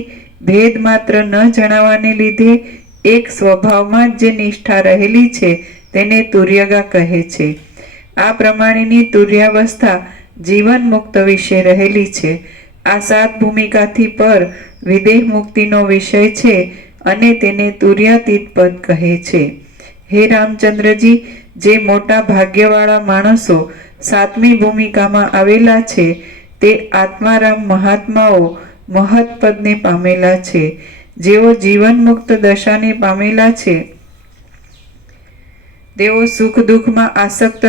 ભેદ માત્ર ન જણાવવાને લીધે એક સ્વભાવમાં જ જે નિષ્ઠા રહેલી છે તેને તુર્યગા કહે છે. આ પ્રમાણેની તુર્યાવસ્થા જીવન મુક્ત વિશે રહેલી છે. આ 7 ભૂમિકાથી પર વિદેહ મુક્તિનો વિષય છે અને તેને તુર્યાતીત પદ કહે છે. હે રામચંદ્રજી, જે મોટા ભાગ્યવાળા માણસો 7મી ભૂમિકામાં આવેલા છે તે આત્મારામ મહાત્માઓ મહત્પદને પામેલા છે. જેઓ જીવન મુક્ત દશાને પામેલા છે તેઓ સુખ દુઃખમાં આસક્ત